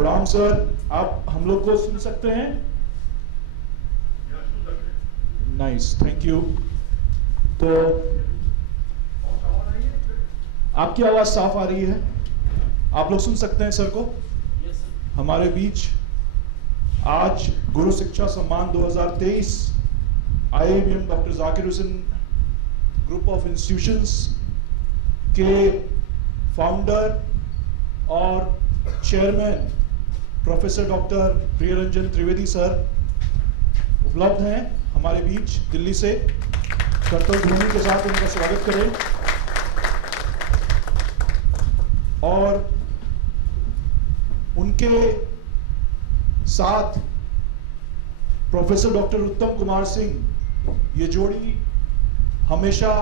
प्रणाम सर, आप हम लोग को सुन सकते हैं? Nice, thank you. तो आपकी आवाज साफ आ रही है? आप लोग सुन सकते हैं सर को? हमारे बीच आज गुरु शिक्षा सम्मान 2023 IIBM doctor Zakir Hussain group of institutions के फाउंडर और chairman professor doctor Priyaranjan Trivedi sir उपलब्ध हैं हमारे बीच दिल्ली से। कर्तव्य ध्वनि के साथ उनका स्वागत करें। और उनके साथ प्रोफेसर डॉक्टर उत्तम कुमार सिंह, ये जोड़ी हमेशा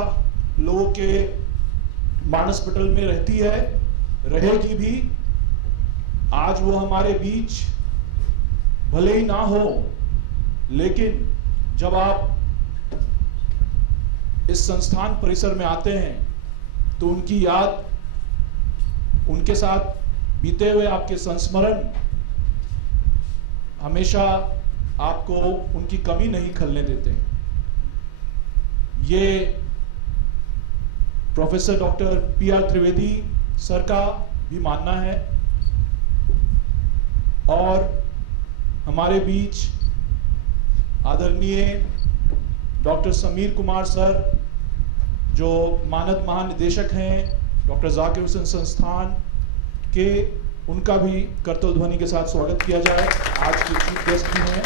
लोगों के मानस पटल में रहती है, रहेगी भी। आज वो हमारे बीच भले ही ना हो, लेकिन जब आप इस संस्थान परिसर में आते हैं तो उनकी याद, उनके साथ बीते हुए आपके संस्मरण हमेशा आपको उनकी कमी नहीं खलने देते। ये professor doctor PR Trivedi sir का भी मानना है। और हमारे बीच आदरणीय डॉक्टर समीर कुमार सर, जो मानद महानिदेशक हैं डॉक्टर जाकिर हुसैन संस्थान के, उनका भी कर्तव्य ध्वनि के साथ स्वागत किया जाए। आज के चीफ गेस्ट भी हैं।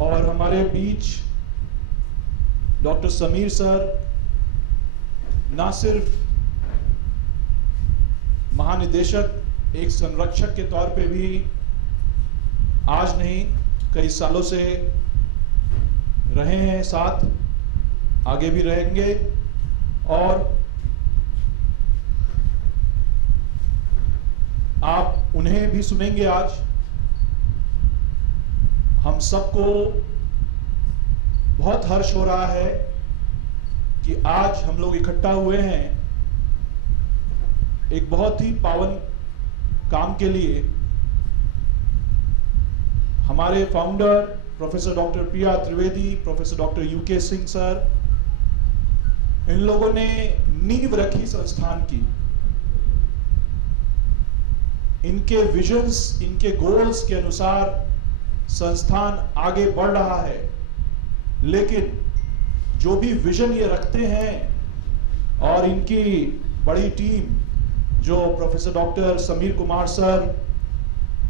और हमारे बीच डॉक्टर समीर सर ना सिर्फ महानिदेशक, एक संरक्षक के तौर पे भी आज नहीं कई सालों से रहे हैं साथ, आगे भी रहेंगे। और आप उन्हें भी सुनेंगे आज। हम सबको बहुत हर्ष हो रहा है कि आज हम लोग इकट्ठा हुए हैं एक बहुत ही पावन काम के लिए। हमारे founder professor doctor PR Trivedi, professor doctor UK Singh sir, इन लोगों ने नींव रखी संस्थान की। इनके विजन्स, इनके गोल्स के अनुसार संस्थान आगे बढ़ रहा है। लेकिन जो भी विजन ये रखते हैं और इनकी बड़ी टीम, जो professor doctor Sameer Kumar sir,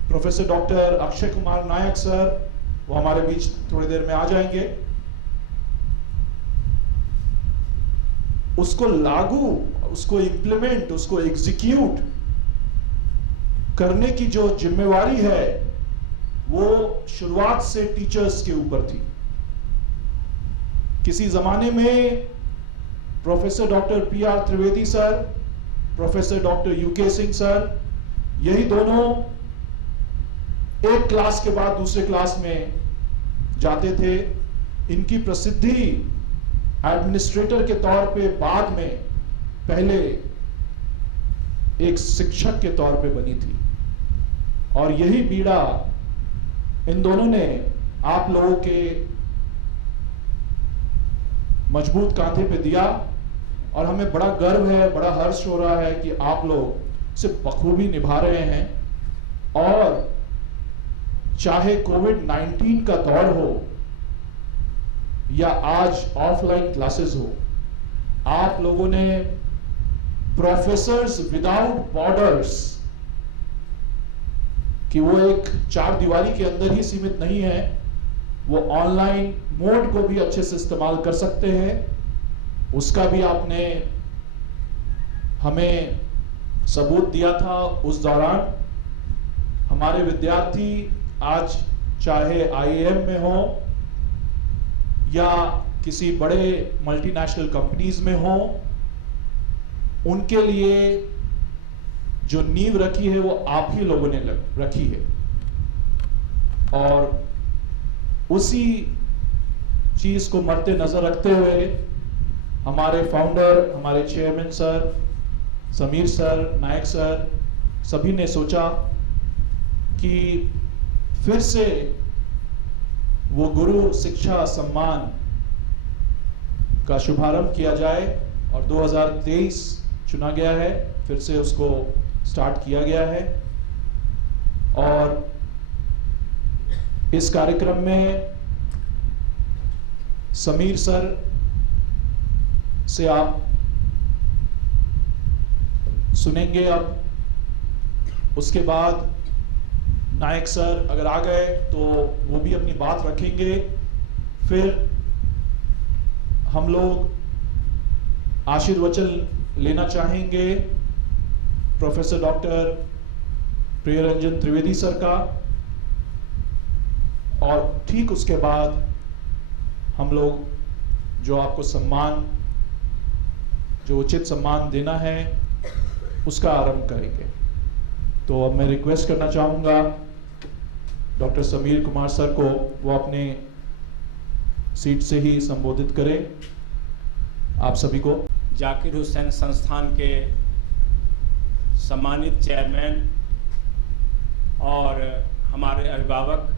professor doctor Akshay Kumar Nayak sir, वो हमारे बीच थोड़ी देर में आ जाएंगे, उसको लागू, उसको इंप्लीमेंट, उसको एग्जीक्यूट करने की जो जिम्मेवारी है वो शुरुआत से टीचर्स के ऊपर थी। किसी जमाने में professor doctor PR Trivedi sir, professor doctor UK Singh sir, यही दोनों एक क्लास के बाद दूसरे क्लास में जाते थे। इनकी प्रसिद्धि एडमिनिस्ट्रेटर के तौर पे बाद में, पहले एक शिक्षक के तौर पे बनी थी। और यही बीड़ा इन दोनों ने आप लोगों के मजबूत कांधे पे दिया। और हमें बड़ा गर्व है, बड़ा हर्ष हो रहा है कि आप लोग इसे बखूबी निभा रहे हैं। और चाहे कोविड-19 का दौर हो या आज ऑफलाइन क्लासेस हो, आप लोगों ने प्रोफेसर्स विदाउट बॉर्डर्स कि वो एक चार दीवारी के अंदर ही सीमित नहीं है, वो ऑनलाइन मोड को भी अच्छे से इस्तेमाल कर सकते हैं। उसका भी आपने हमें सबूत दिया था उस दौरान। हमारे विद्यार्थी आज चाहे IIM में हो या किसी बड़े मल्टीनेशनल कंपनीज में हो, उनके लिए जो नींव रखी है वो आप ही लोगों ने रखी है। और उसी चीज को मद्दे नजर रखते हुए हमारे फाउंडर, हमारे चेयरमैन सर, समीर सर, नायक सर, सभी ने सोचा कि फिर से वो गुरु शिक्षा सम्मान का शुभारंभ किया जाए और 2023 चुना गया है, फिर से उसको स्टार्ट किया गया है। और इस कार्यक्रम में समीर सर से आप सुनेंगे। अब उसके बाद नायक सर अगर आ गए तो वो भी अपनी बात रखेंगे। फिर हम लोग आशीर्वचन लेना चाहेंगे professor doctor Priyaranjan Trivedi sir का, और ठीक उसके बाद हम लोग जो आपको सम्मान, जो उचित सम्मान देना है, उसका आरंभ करेंगे। तो अब मैं रिक्वेस्ट करना चाहूंगा डॉक्टर समीर कुमार सर को, वो अपने सीट से ही संबोधित करें आप सभी को। जाकिर हुसैन संस्थान के सम्मानित चेयरमैन और हमारे अभिभावक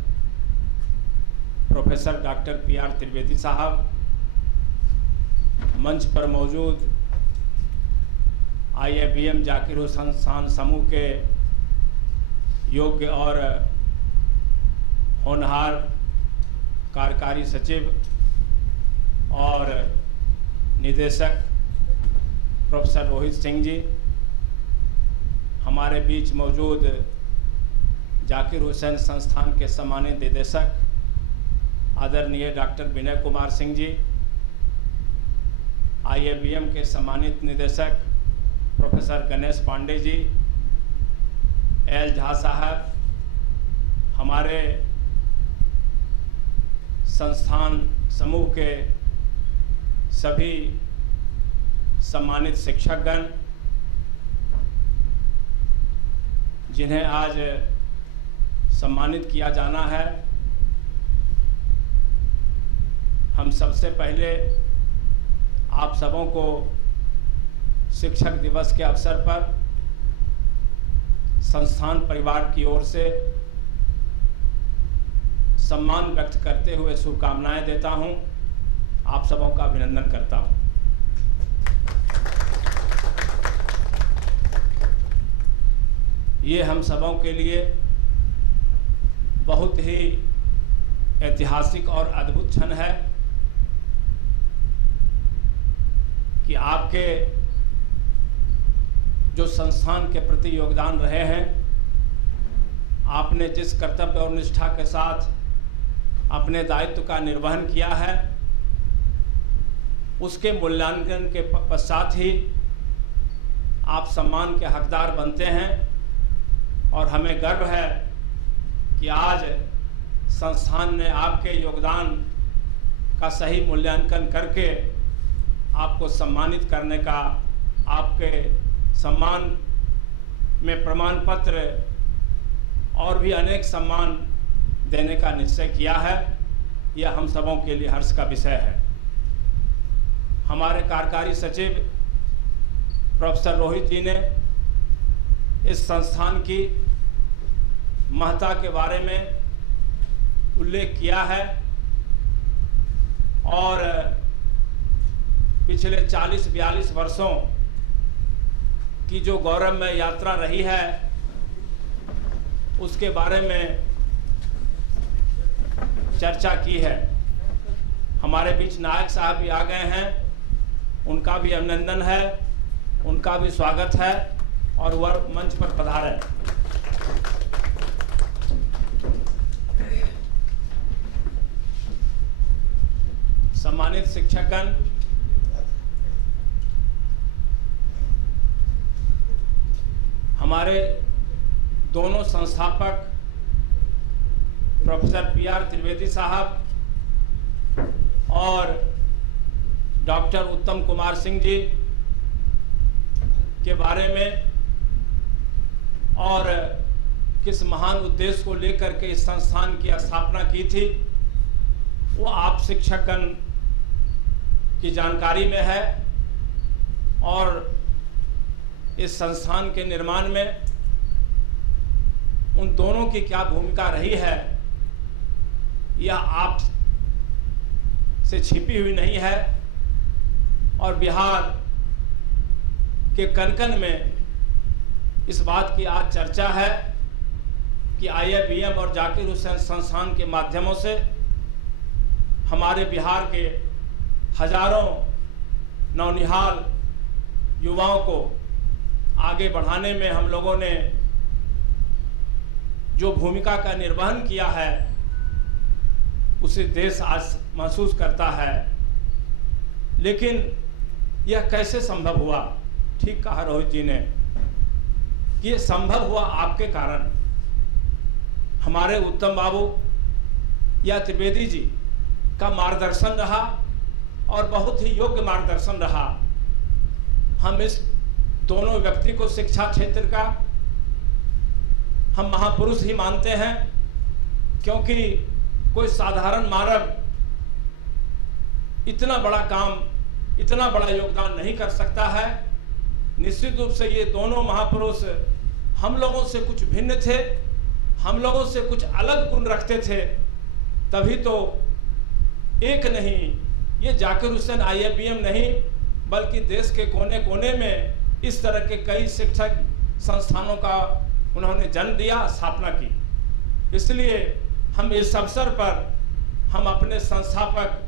प्रोफेसर डॉक्टर PR त्रिवेदी साहब, मंच पर मौजूद IIBM जाकिर हुसैन संस्थान समूह के योग्य और होनहार कार्यकारी सचिव और निदेशक प्रोफेसर रोहित सिंह जी, हमारे बीच मौजूद जाकिर हुसैन संस्थान के सम्मानित निदेशक आदरणीय डॉक्टर विनय कुमार सिंह जी, IIBM के सम्मानित निदेशक प्रोफेसर गणेश पांडे जी, एल झा साहब, हमारे संस्थान समूह के सभी सम्मानित शिक्षकगण, जिन्हें आज सम्मानित किया जाना है, हम सबसे पहले आप सबों को शिक्षक दिवस के अवसर पर संस्थान परिवार की ओर से सम्मान व्यक्त करते हुए शुभकामनाएं देता हूं। आप सबों का अभिनंदन करता हूं। ये हम सबों के लिए बहुत ही ऐतिहासिक और अद्भुत क्षण है कि आपके जो संस्थान के प्रति योगदान रहे हैं, आपने जिस कर्तव्य और निष्ठा के साथ अपने दायित्व का निर्वहन किया है, उसके मूल्यांकन के पश्चात ही आप सम्मान के हकदार बनते हैं। और हमें गर्व है कि आज संस्थान ने आपके योगदान का सही मूल्यांकन करके आपको सम्मानित करने का, आपके सम्मान में प्रमाण पत्र और भी अनेक सम्मान देने का निश्चय किया है। यह हम सबों के लिए हर्ष का विषय है। हमारे कार्यकारी सचिव प्रोफेसर रोहित जी ने इस संस्थान की महत्ता के बारे में उल्लेख किया है और पिछले 40-42 वर्षों की जो गौरवमय यात्रा रही है, उसके बारे में चर्चा की है। हमारे बीच नायक साहब भी आ गए हैं, उनका भी अभिनंदन है, उनका भी स्वागत है और वह मंच पर पधारें। सम्मानित शिक्षकगण, हमारे दोनों संस्थापक प्रोफेसर PR त्रिवेदी साहब और डॉक्टर उत्तम कुमार सिंह जी के बारे में और किस महान उद्देश्य को लेकर के इस संस्थान की स्थापना की थी, वो आप शिक्षकगण की जानकारी में है। और इस संस्थान के निर्माण में उन दोनों की क्या भूमिका रही है यह आप से छिपी हुई नहीं है और बिहार के कण-कण में इस बात की आज चर्चा है कि IIBM और जाकिर हुसैन संस्थान के माध्यमों से हमारे बिहार के हजारों नौनिहाल युवाओं को आगे बढ़ाने में हम लोगों ने जो भूमिका का निर्वहन किया है उसे देश आज महसूस करता है। लेकिन यह कैसे संभव हुआ? ठीक कहा रोहित जी ने कि यह संभव हुआ आपके कारण। हमारे उत्तम बाबू या त्रिवेदी जी का मार्गदर्शन रहा और बहुत ही योग्य मार्गदर्शन रहा। हम इस दोनों व्यक्ति को शिक्षा क्षेत्र का हम महापुरुष ही मानते हैं, क्योंकि कोई साधारण मानव इतना बड़ा काम, इतना बड़ा योगदान नहीं कर सकता है। निश्चित रूप से ये दोनों महापुरुष हम लोगों से कुछ भिन्न थे, हम लोगों से कुछ अलग गुण रखते थे, तभी तो एक नहीं, ये जाकिर हुसैन IIBM नहीं बल्कि देश के कोने कोने में इस तरह के कई शिक्षक संस्थानों का उन्होंने जन्म दिया, स्थापना की। इसलिए हम इस अवसर पर हम अपने संस्थापक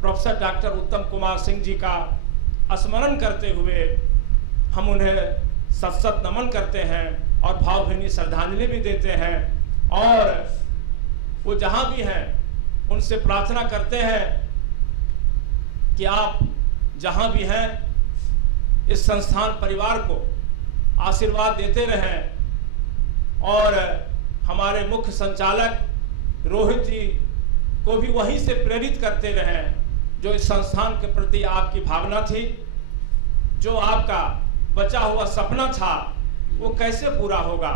प्रोफेसर डॉक्टर उत्तम कुमार सिंह जी का स्मरण करते हुए हम उन्हें सत नमन करते हैं और भावभीनी श्रद्धांजलि भी देते हैं। और वो जहां भी हैं उनसे प्रार्थना करते हैं कि आप जहां भी हैं इस संस्थान परिवार को आशीर्वाद देते रहें और हमारे मुख्य संचालक रोहित जी को भी वहीं से प्रेरित करते रहें जो इस संस्थान के प्रति आपकी भावना थी, जो आपका बचा हुआ सपना था वो कैसे पूरा होगा।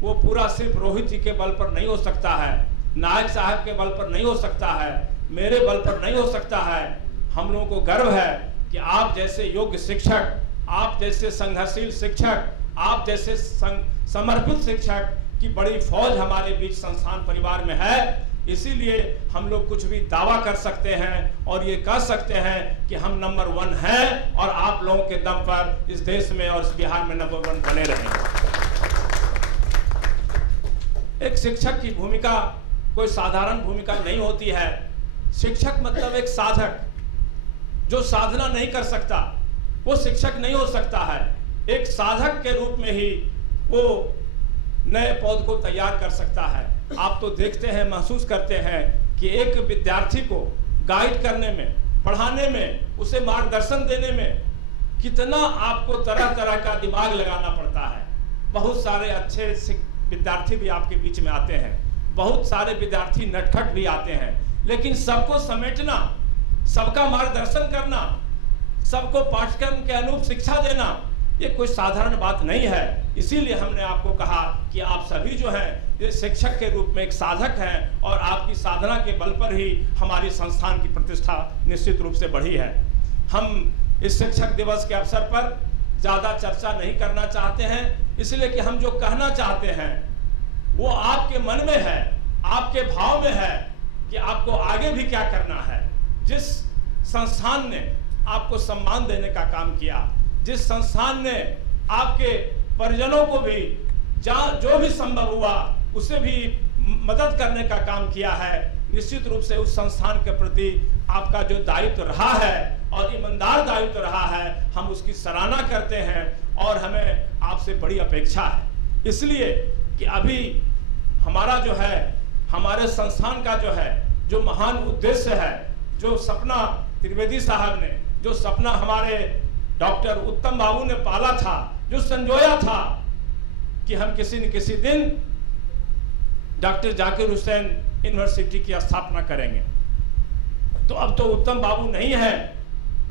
वो पूरा सिर्फ रोहित जी के बल पर नहीं हो सकता है, नायक साहब के बल पर नहीं हो सकता है, मेरे बल पर नहीं हो सकता है। हम लोगों को गर्व है कि आप जैसे योग्य शिक्षक, आप जैसे संघर्षशील शिक्षक, आप जैसे समर्पित शिक्षक की बड़ी फौज हमारे बीच संस्थान परिवार में है। इसीलिए हम लोग कुछ भी दावा कर सकते हैं और ये कह सकते हैं कि हम नंबर 1 हैं और आप लोगों के दम पर इस देश में और इस बिहार में नंबर 1 बने रहेंगे। एक शिक्षक की भूमिका कोई साधारण भूमिका नहीं होती है। शिक्षक मतलब एक साधक, जो साधना नहीं कर सकता वो शिक्षक नहीं हो सकता है। एक साधक के रूप में ही वो नए पौध को तैयार कर सकता है। आप तो देखते हैं, महसूस करते हैं कि एक विद्यार्थी को गाइड करने में, पढ़ाने में, उसे मार्गदर्शन देने में कितना आपको तरह तरह का दिमाग लगाना पड़ता है। बहुत सारे अच्छे विद्यार्थी भी आपके बीच में आते हैं, बहुत सारे विद्यार्थी नटखट भी आते हैं, लेकिन सबको समेटना, सबका मार्गदर्शन करना, सबको पाठ्यक्रम के अनुरूप शिक्षा देना, ये कोई साधारण बात नहीं है। इसीलिए हमने आपको कहा कि आप सभी जो हैं ये शिक्षक के रूप में एक साधक हैं और आपकी साधना के बल पर ही हमारी संस्थान की प्रतिष्ठा निश्चित रूप से बढ़ी है। हम इस शिक्षक दिवस के अवसर पर ज़्यादा चर्चा नहीं करना चाहते हैं, इसलिए कि हम जो कहना चाहते हैं वो आपके मन में है, आपके भाव में है कि आपको आगे भी क्या करना है। जिस संस्थान ने आपको सम्मान देने का काम किया, जिस संस्थान ने आपके परिजनों को भी जो भी संभव हुआ उसे भी मदद करने का काम किया है, निश्चित रूप से उस संस्थान के प्रति आपका जो दायित्व रहा है और ईमानदार दायित्व रहा है, हम उसकी सराहना करते हैं और हमें आपसे बड़ी अपेक्षा है। इसलिए कि अभी हमारा जो है, हमारे संस्थान का जो है, जो महान उद्देश्य है, जो सपना त्रिवेदी साहब ने, जो सपना हमारे डॉक्टर उत्तम बाबू ने पाला था, जो संजोया था कि हम किसी न किसी दिन डॉक्टर जाकिर हुसैन यूनिवर्सिटी की स्थापना करेंगे। तो अब तो उत्तम बाबू नहीं है,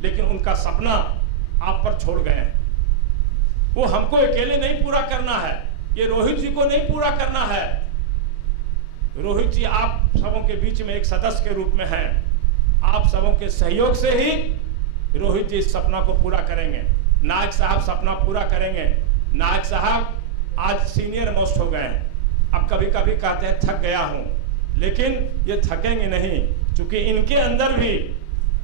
लेकिन उनका सपना आप पर छोड़ गए हैं। वो हमको अकेले नहीं पूरा करना है, ये रोहित जी को नहीं पूरा करना है। रोहित जी आप सबों के बीच में एक सदस्य के रूप में हैं, आप सबों के सहयोग से ही रोहित जी इस सपना को पूरा करेंगे। नायक साहब सपना पूरा करेंगे। नायक साहब आज सीनियर मोस्ट हो गए हैं, अब कभी कभी कहते हैं थक गया हूं, लेकिन ये थकेंगे नहीं, क्योंकि इनके अंदर भी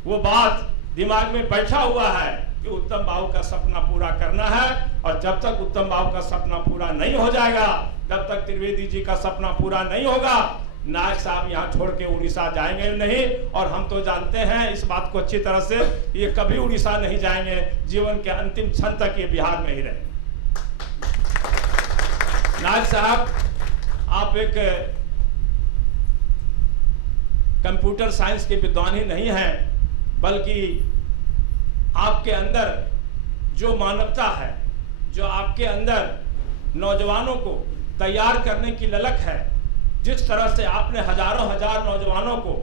वो बात दिमाग में बैठा हुआ है कि उत्तम बाबू का सपना पूरा करना है। और जब तक उत्तम बाबू का सपना पूरा नहीं हो जाएगा, जब तक त्रिवेदी जी का सपना पूरा नहीं होगा, नायक साहब यहाँ छोड़ के उड़ीसा जाएंगे नहीं। और हम तो जानते हैं इस बात को अच्छी तरह से, ये कभी उड़ीसा नहीं जाएंगे, जीवन के अंतिम क्षण तक ये बिहार में ही रहेंगे। नायक साहब, आप एक कंप्यूटर साइंस के विद्वान ही नहीं हैं, बल्कि आपके अंदर जो मानवता है, जो आपके अंदर नौजवानों को तैयार करने की ललक है, जिस तरह से आपने हजारों हजार नौजवानों को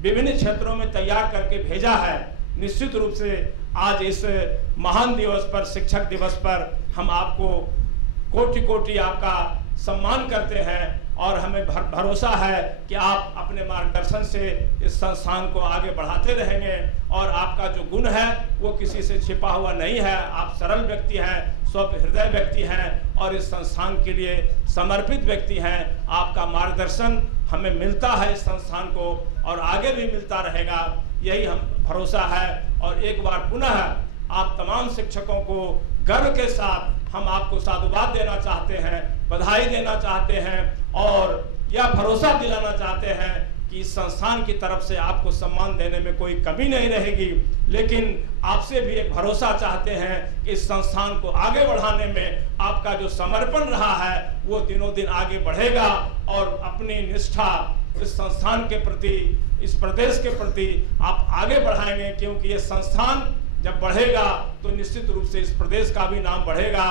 विभिन्न क्षेत्रों में तैयार करके भेजा है, निश्चित रूप से आज इस महान दिवस पर, शिक्षक दिवस पर, हम आपको कोटि कोटि आपका सम्मान करते हैं। और हमें भरोसा है कि आप अपने मार्गदर्शन से इस संस्थान को आगे बढ़ाते रहेंगे। और आपका जो गुण है वो किसी से छिपा हुआ नहीं है, आप सरल व्यक्ति हैं, स्व हृदय व्यक्ति हैं और इस संस्थान के लिए समर्पित व्यक्ति हैं। आपका मार्गदर्शन हमें मिलता है इस संस्थान को और आगे भी मिलता रहेगा, यही हम भरोसा है। और एक बार पुनः आप तमाम शिक्षकों को गर्व के साथ हम आपको साधुवाद देना चाहते हैं, बधाई देना चाहते हैं और यह भरोसा दिलाना चाहते हैं कि इस संस्थान की तरफ से आपको सम्मान देने में कोई कमी नहीं रहेगी। लेकिन आपसे भी एक भरोसा चाहते हैं कि इस संस्थान को आगे बढ़ाने में आपका जो समर्पण रहा है वो दिनों दिन आगे बढ़ेगा और अपनी निष्ठा इस संस्थान के प्रति, इस प्रदेश के प्रति आप आगे बढ़ाएंगे। क्योंकि ये संस्थान जब बढ़ेगा तो निश्चित रूप से इस प्रदेश का भी नाम बढ़ेगा।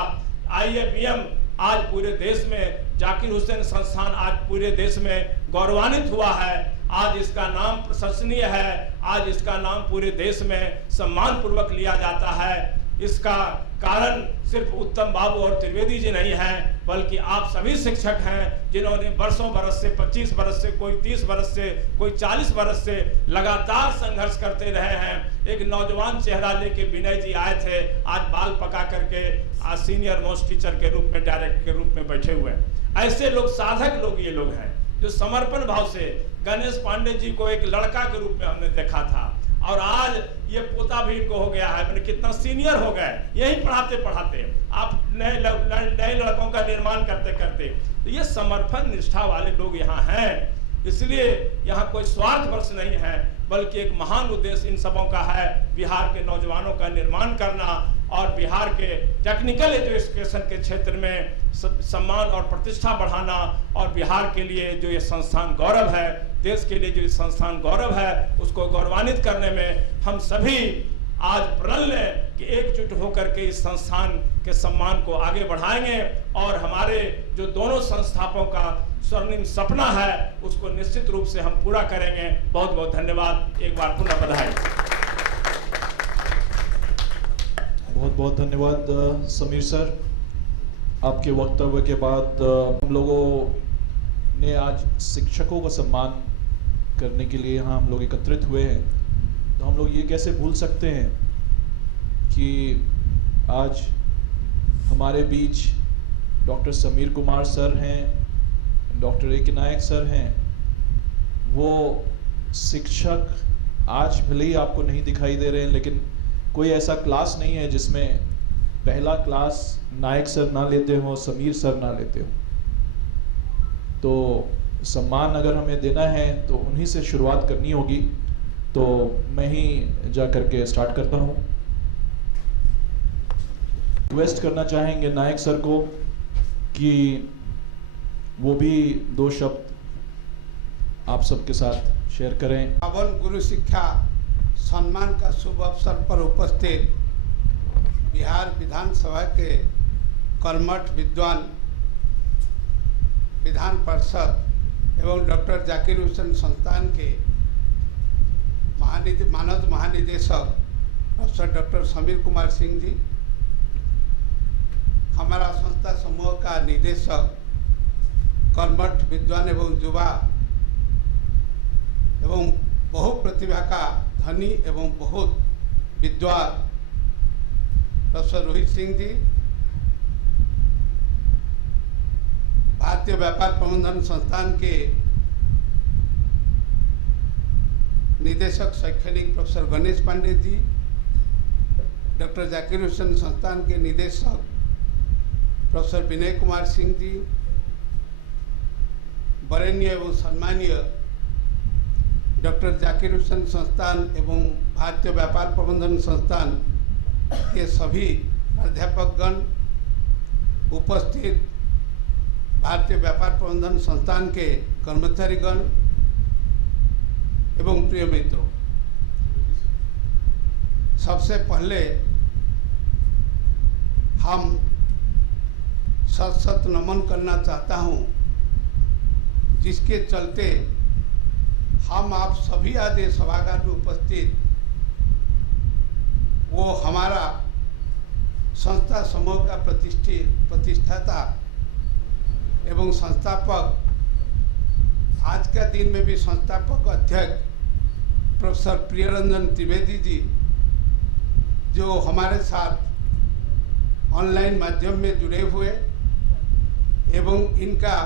IABM आज पूरे देश में, जाकिर हुसैन संस्थान आज पूरे देश में गौरवान्वित हुआ है। आज इसका नाम प्रशंसनीय है, आज इसका नाम पूरे देश में सम्मान पूर्वक लिया जाता है। इसका कारण सिर्फ उत्तम बाबू और त्रिवेदी जी नहीं हैं, बल्कि आप सभी शिक्षक हैं जिन्होंने वर्षों बरस से, 25 बरस से, कोई 30 बरस से, कोई 40 बरस से लगातार संघर्ष करते रहे हैं। एक नौजवान चेहरा लेके विनय जी आए थे, आज बाल पका करके आज सीनियर मोस्ट टीचर के रूप में, डायरेक्टर के रूप में बैठे हुए हैं। ऐसे लोग, साधक लोग ये लोग हैं जो समर्पण भाव से, गणेश पांडे जी को एक लड़का के रूप में हमने देखा था और आज ये पोता भी इनको हो गया है, मैंने कितना सीनियर हो गए यही पढ़ाते पढ़ाते, आप नए लड़कों का निर्माण करते करते। तो ये समर्पण निष्ठा वाले लोग यहाँ हैं, इसलिए यहाँ कोई स्वार्थवश नहीं है, बल्कि एक महान उद्देश्य इन सबों का है, बिहार के नौजवानों का निर्माण करना और बिहार के टेक्निकल एजुकेशन के क्षेत्र में सम्मान और प्रतिष्ठा बढ़ाना। और बिहार के लिए जो ये संस्थान गौरव है, देश के लिए जो ये संस्थान गौरव है, उसको गौरवान्वित करने में हम सभी आज प्रण लें कि एकजुट होकर के इस संस्थान के सम्मान को आगे बढ़ाएंगे और हमारे जो दोनों संस्थापकों का स्वर्णिम सपना है उसको निश्चित रूप से हम पूरा करेंगे। बहुत बहुत धन्यवाद, एक बार पुनः बधाई। बहुत बहुत धन्यवाद समीर सर। आपके वक्तव्य के बाद हम लोगों ने आज शिक्षकों का सम्मान करने के लिए यहाँ हम लोग एकत्रित हुए हैं। तो हम लोग ये कैसे भूल सकते हैं कि आज हमारे बीच डॉक्टर समीर कुमार सर हैं, डॉक्टर ए के नायक सर हैं। वो शिक्षक आज भले ही आपको नहीं दिखाई दे रहे हैं, लेकिन कोई ऐसा क्लास नहीं है जिसमें पहला क्लास नायक सर ना लेते हो, समीर सर ना लेते हो। तो सम्मान अगर हमें देना है तो उन्हीं से शुरुआत करनी होगी। तो मैं ही जा करके स्टार्ट करता हूँ। रिक्वेस्ट करना चाहेंगे नायक सर को कि वो भी दो शब्द आप सबके साथ शेयर करें। पावन गुरु शिक्षा सम्मान का शुभ अवसर पर उपस्थित बिहार विधानसभा के कर्मठ विद्वान, विधान पार्षद एवं डॉक्टर जाकिर हुसैन संस्थान के मानद महानिदेशक प्रोफेसर डॉक्टर समीर कुमार सिंह जी, हमारा संस्था समूह का निदेशक, कर्मठ विद्वान एवं युवा एवं बहु प्रतिभा का धनी एवं बहुत विद्वान प्रोफेसर रोहित सिंह जी, भारतीय भारतीय व्यापार प्रबंधन संस्थान के निदेशक शैक्षणिक प्रोफेसर गणेश पांडे जी, डॉक्टर जाकिर हुसैन संस्थान के निदेशक प्रोफेसर विनय कुमार सिंह जी, वरेण्य एवं सम्मानीय डॉक्टर जाकिर हुसैन संस्थान एवं भारतीय व्यापार प्रबंधन संस्थान के सभी अध्यापकगण, उपस्थित भारतीय व्यापार प्रबंधन संस्थान के कर्मचारीगण एवं प्रिय मित्रों, सबसे पहले हम सत नमन करना चाहता हूं, जिसके चलते हम आप सभी आज ये सभागार में उपस्थित वो हमारा संस्था समूह का प्रतिष्ठाता एवं संस्थापक, आज का दिन में भी संस्थापक अध्यक्ष प्रोफेसर प्रियरंजन त्रिवेदी जी, जो हमारे साथ ऑनलाइन माध्यम में जुड़े हुए, एवं इनका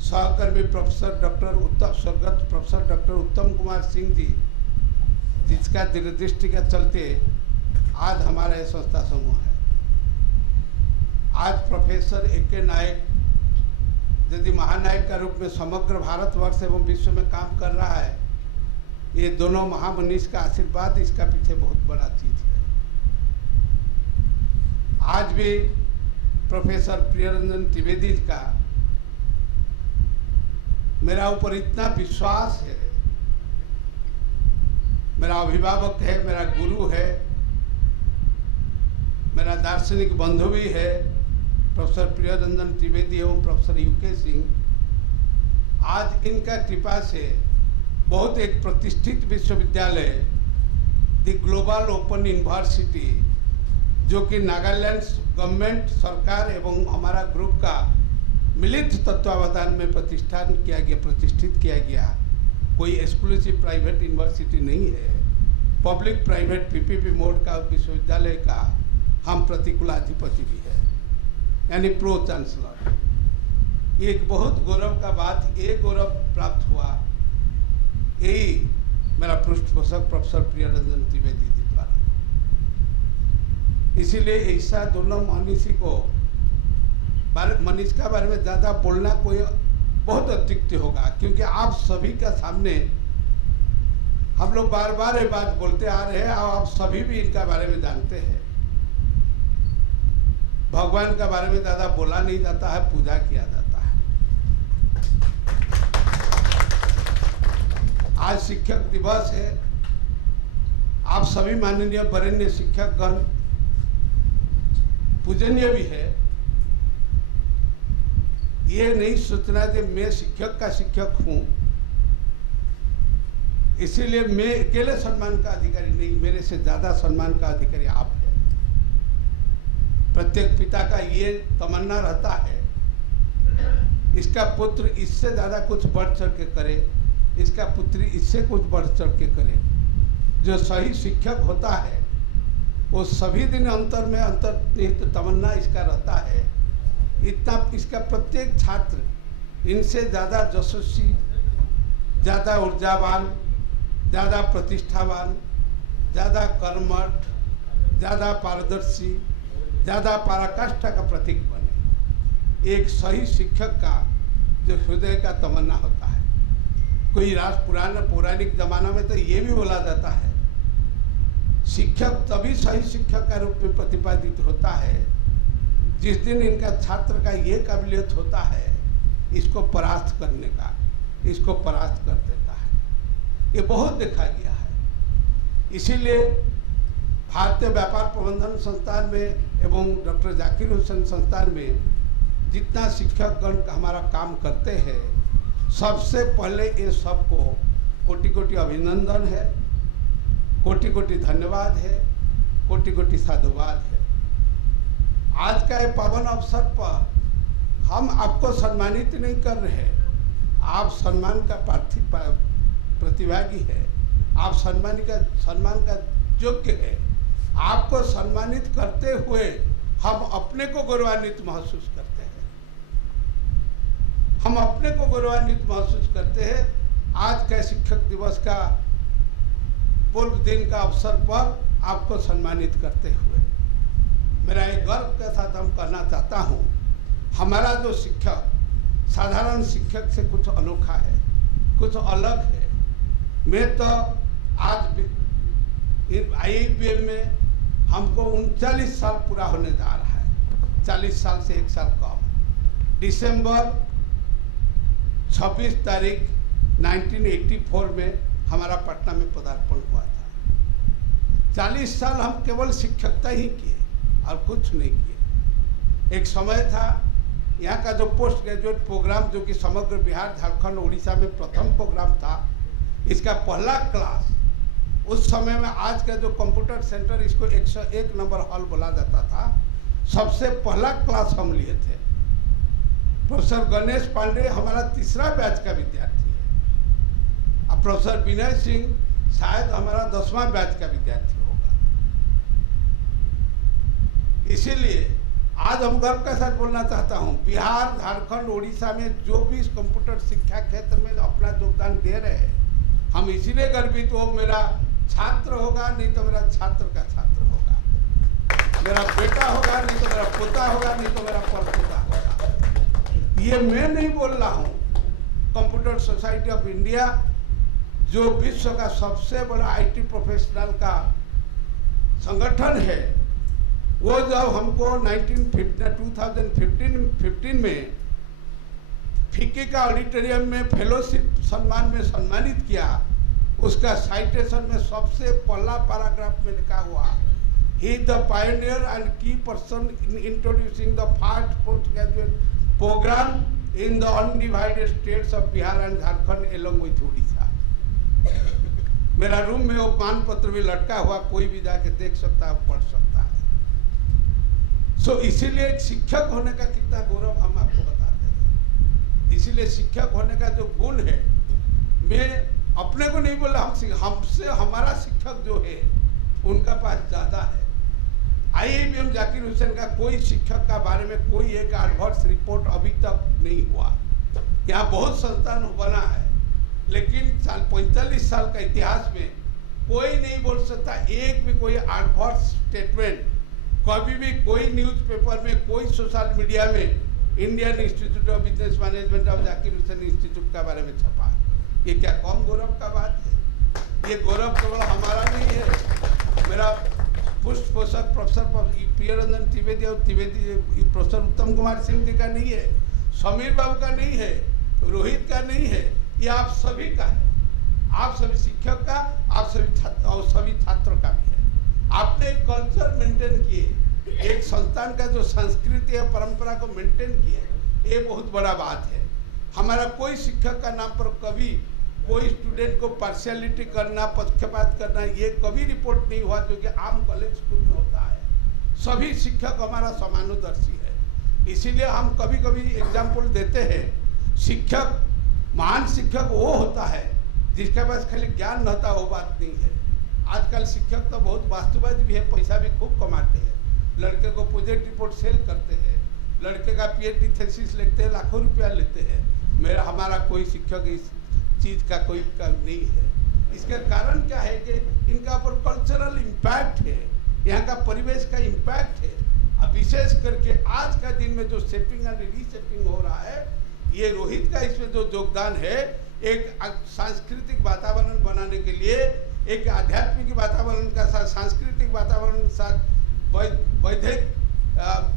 सहकर्मी स्वर्गत प्रोफेसर डॉक्टर उत्तम कुमार सिंह जी, जिसका दूरदृष्टि के चलते आज हमारा यह संस्था समूह है। आज प्रोफेसर ए.के. नायक यदि महानायक का रूप में समग्र भारतवर्ष एवं विश्व में काम कर रहा है, ये दोनों महामनीष का आशीर्वाद इसका पीछे बहुत बड़ा चीज है। आज भी प्रोफेसर प्रियरंजन त्रिवेदी का मेरा ऊपर इतना विश्वास है, मेरा अभिभावक है, मेरा गुरु है, मेरा दार्शनिक बंधु भी है प्रोफेसर प्रियरंजन त्रिवेदी एवं प्रोफेसर यूके सिंह। आज इनका कृपा से बहुत एक प्रतिष्ठित विश्वविद्यालय द ग्लोबल ओपन यूनिवर्सिटी, जो कि नागालैंड गवर्नमेंट सरकार एवं हमारा ग्रुप का मिलित तत्वावधान में प्रतिष्ठित किया गया, कोई एक्सक्लूसिव प्राइवेट यूनिवर्सिटी नहीं है, पब्लिक प्राइवेट पीपीपी मोड का विश्वविद्यालय का हम प्रतिकुलाधिपति भी है, यानी प्रो चांसलर। एक बहुत गौरव का बात, ये गौरव प्राप्त हुआ यही मेरा पृष्ठपोषक प्रोफेसर प्रियरंजन त्रिवेदी जी द्वारा। इसीलिए ऐसा दोनों मनीषी को मनीष का बारे में ज़्यादा बोलना कोई बहुत अतिरिक्त होगा, क्योंकि आप सभी का सामने हम लोग बार बार ये बात बोलते आ रहे हैं और आप सभी भी इनका बारे में जानते हैं। भगवान का बारे में ज़्यादा बोला नहीं जाता है, पूजा किया जाता है। आज शिक्षक दिवस है, आप सभी माननीय वरेण्य शिक्षकगण पूजनीय भी है। ये नहीं सोचना कि मैं शिक्षक का शिक्षक हूं, इसीलिए मैं अकेले सम्मान का अधिकारी नहीं, मेरे से ज्यादा सम्मान का अधिकारी आप है। प्रत्येक पिता का ये तमन्ना रहता है, इसका पुत्र इससे ज्यादा कुछ बढ़ चढ़ के करे, इसका पुत्री इससे कुछ बढ़ चढ़ के करे। जो सही शिक्षक होता है वो सभी दिन अंतर में अंतर्निहित तमन्ना इसका रहता है, इतना इसका प्रत्येक छात्र इनसे ज़्यादा यशस्वी, ज़्यादा ऊर्जावान, ज़्यादा प्रतिष्ठावान, ज़्यादा कर्मठ, ज़्यादा पारदर्शी, ज़्यादा पराकाष्ठा का प्रतीक बने। एक सही शिक्षक का जो हृदय का तमन्ना होता है, कोई पौराणिक जमाना में तो ये भी बोला जाता है, शिक्षक तभी सही शिक्षक का रूप में प्रतिपादित होता है जिस दिन इनका छात्र का ये काबिलियत होता है इसको परास्त करने का, इसको परास्त कर देता है। ये बहुत देखा गया है। इसीलिए भारतीय व्यापार प्रबंधन संस्थान में एवं डॉक्टर जाकिर हुसैन संस्थान में जितना शिक्षकगण हमारा काम करते हैं, सबसे पहले ये सबको कोटि कोटि अभिनंदन है, कोटि कोटि धन्यवाद है, कोटि कोटि साधुवाद है। आज का ये पावन अवसर पर हम आपको सम्मानित नहीं कर रहे, आप सम्मान का प्रतिभागी है, आप सम्मान का योग्य है। आपको सम्मानित करते हुए हम अपने को गौरवान्वित महसूस करते हैं। हम अपने को गौरवान्वित महसूस करते हैं आज के शिक्षक दिवस का पूर्व दिन का अवसर पर आपको सम्मानित करते हुए। मेरा एक गर्व के साथ हम कहना चाहता हूँ, हमारा जो शिक्षक साधारण शिक्षक से कुछ अनोखा है, कुछ अलग है। मैं तो आज IIBM में हमको 39 साल पूरा होने जा रहा है, 40 साल से 1 साल कम। दिसंबर 26 तारीख 1984 में हमारा पटना में पदार्पण हुआ था। 40 साल हम केवल शिक्षकता ही किए और कुछ नहीं किए। एक समय था यहाँ का जो पोस्ट ग्रेजुएट प्रोग्राम, जो कि समग्र बिहार, झारखंड, उड़ीसा में प्रथम प्रोग्राम था, इसका पहला क्लास उस समय में, आज का जो कंप्यूटर सेंटर इसको 101 नंबर हॉल बोला जाता था, सबसे पहला क्लास हम लिए थे। प्रोफेसर गणेश पांडे हमारा 3रा बैच का विद्यार्थी है और प्रोफेसर विनय सिंह शायद हमारा 10वां बैच का विद्यार्थी होगा। इसीलिए आज हम गर्व के साथ बोलना चाहता हूं, बिहार, झारखंड, उड़ीसा में जो भी कंप्यूटर शिक्षा क्षेत्र में अपना योगदान दे रहे हैं, हम इसीलिए गर्वित हो, मेरा छात्र होगा नहीं तो मेरा छात्र का छात्र होगा, मेरा बेटा होगा नहीं तो मेरा पोता होगा, नहीं तो मेरा परपोता होगा। ये मैं नहीं बोल रहा हूँ, कंप्यूटर सोसाइटी ऑफ इंडिया जो विश्व का सबसे बड़ा IT प्रोफेशनल का संगठन है, वो जब हमको 2015 में फीके का ऑडिटोरियम में फेलोशिप सम्मान में सम्मानित किया, उसका साइटेशन में सबसे पहला पैराग्राफ में लिखा हुआ, he is the pioneer and key person in introducing the first post graduate programme in the undivided states of Bihar and Jharkhand along with Orissa. मेरा रूम में वो मान पत्र भी लटका हुआ, कोई भी जाके देख सकता है, पढ़ सकता है। सो इसीलिए एक शिक्षक होने का कितना गौरव हम आपको बताते हैं। इसीलिए शिक्षक होने का जो गुण है, मैं अपने को नहीं बोला, हमसे हमारा शिक्षक जो है उनका पास ज्यादा है। IIBM जाकिर हुसैन का कोई शिक्षक का बारे में कोई एक एडवर्स रिपोर्ट अभी तक नहीं हुआ। यहाँ बहुत संस्थान बना है, लेकिन 45 साल का इतिहास में कोई नहीं बोल सकता एक भी कोई एडवर्स स्टेटमेंट कभी भी कोई न्यूज़पेपर में, कोई सोशल मीडिया में Indian institute of business management of Zakir Hussain institute के बारे में छपा। ये क्या कम गौरव का बात है? ये गौरव केवल हमारा नहीं है, मेरा पुष्पोषक प्रोफेसर प्रिय रंजन त्रिवेदी और प्रोफेसर उत्तम कुमार सिंह जी का नहीं है, समीर बाबू का नहीं है, रोहित का नहीं है, ये आप सभी का है, आप सभी शिक्षक का, आप सभी छात्रों का भी है। आपने एक कल्चर मेंटेन किए, एक संस्थान का जो संस्कृति और परंपरा को मेंटेन किए, ये बहुत बड़ा बात है। हमारा कोई शिक्षक का नाम पर कभी कोई स्टूडेंट को पार्शियलिटी करना, पक्षपात करना, ये कभी रिपोर्ट नहीं हुआ, जो कि आम कॉलेज स्कूल में होता है। सभी शिक्षक हमारा समानुदर्शी है। इसीलिए हम कभी कभी एग्जाम्पल देते हैं, शिक्षक, महान शिक्षक वो होता है जिसके पास खाली ज्ञान रहता, वो बात नहीं है। आजकल शिक्षक तो बहुत वास्तुवादी भी है, पैसा भी खूब कमाते हैं, लड़के को प्रोजेक्ट रिपोर्ट सेल करते हैं, लड़के का PhD थीसिस लिखते हैं, लाखों रुपया लेते हैं। हमारा कोई शिक्षक इस चीज का कोई नहीं है। इसका कारण क्या है कि इनका ऊपर कल्चरल इम्पैक्ट है, यहाँ का परिवेश का इम्पैक्ट है। अब विशेष करके आज का दिन में जो शेपिंग एंड रीशेपिंग हो रहा है, ये रोहित का इसमें जो योगदान है, एक सांस्कृतिक वातावरण बनाने के लिए, एक आध्यात्मिक वातावरण का साथ, सांस्कृतिक वातावरण के साथ, वैधिक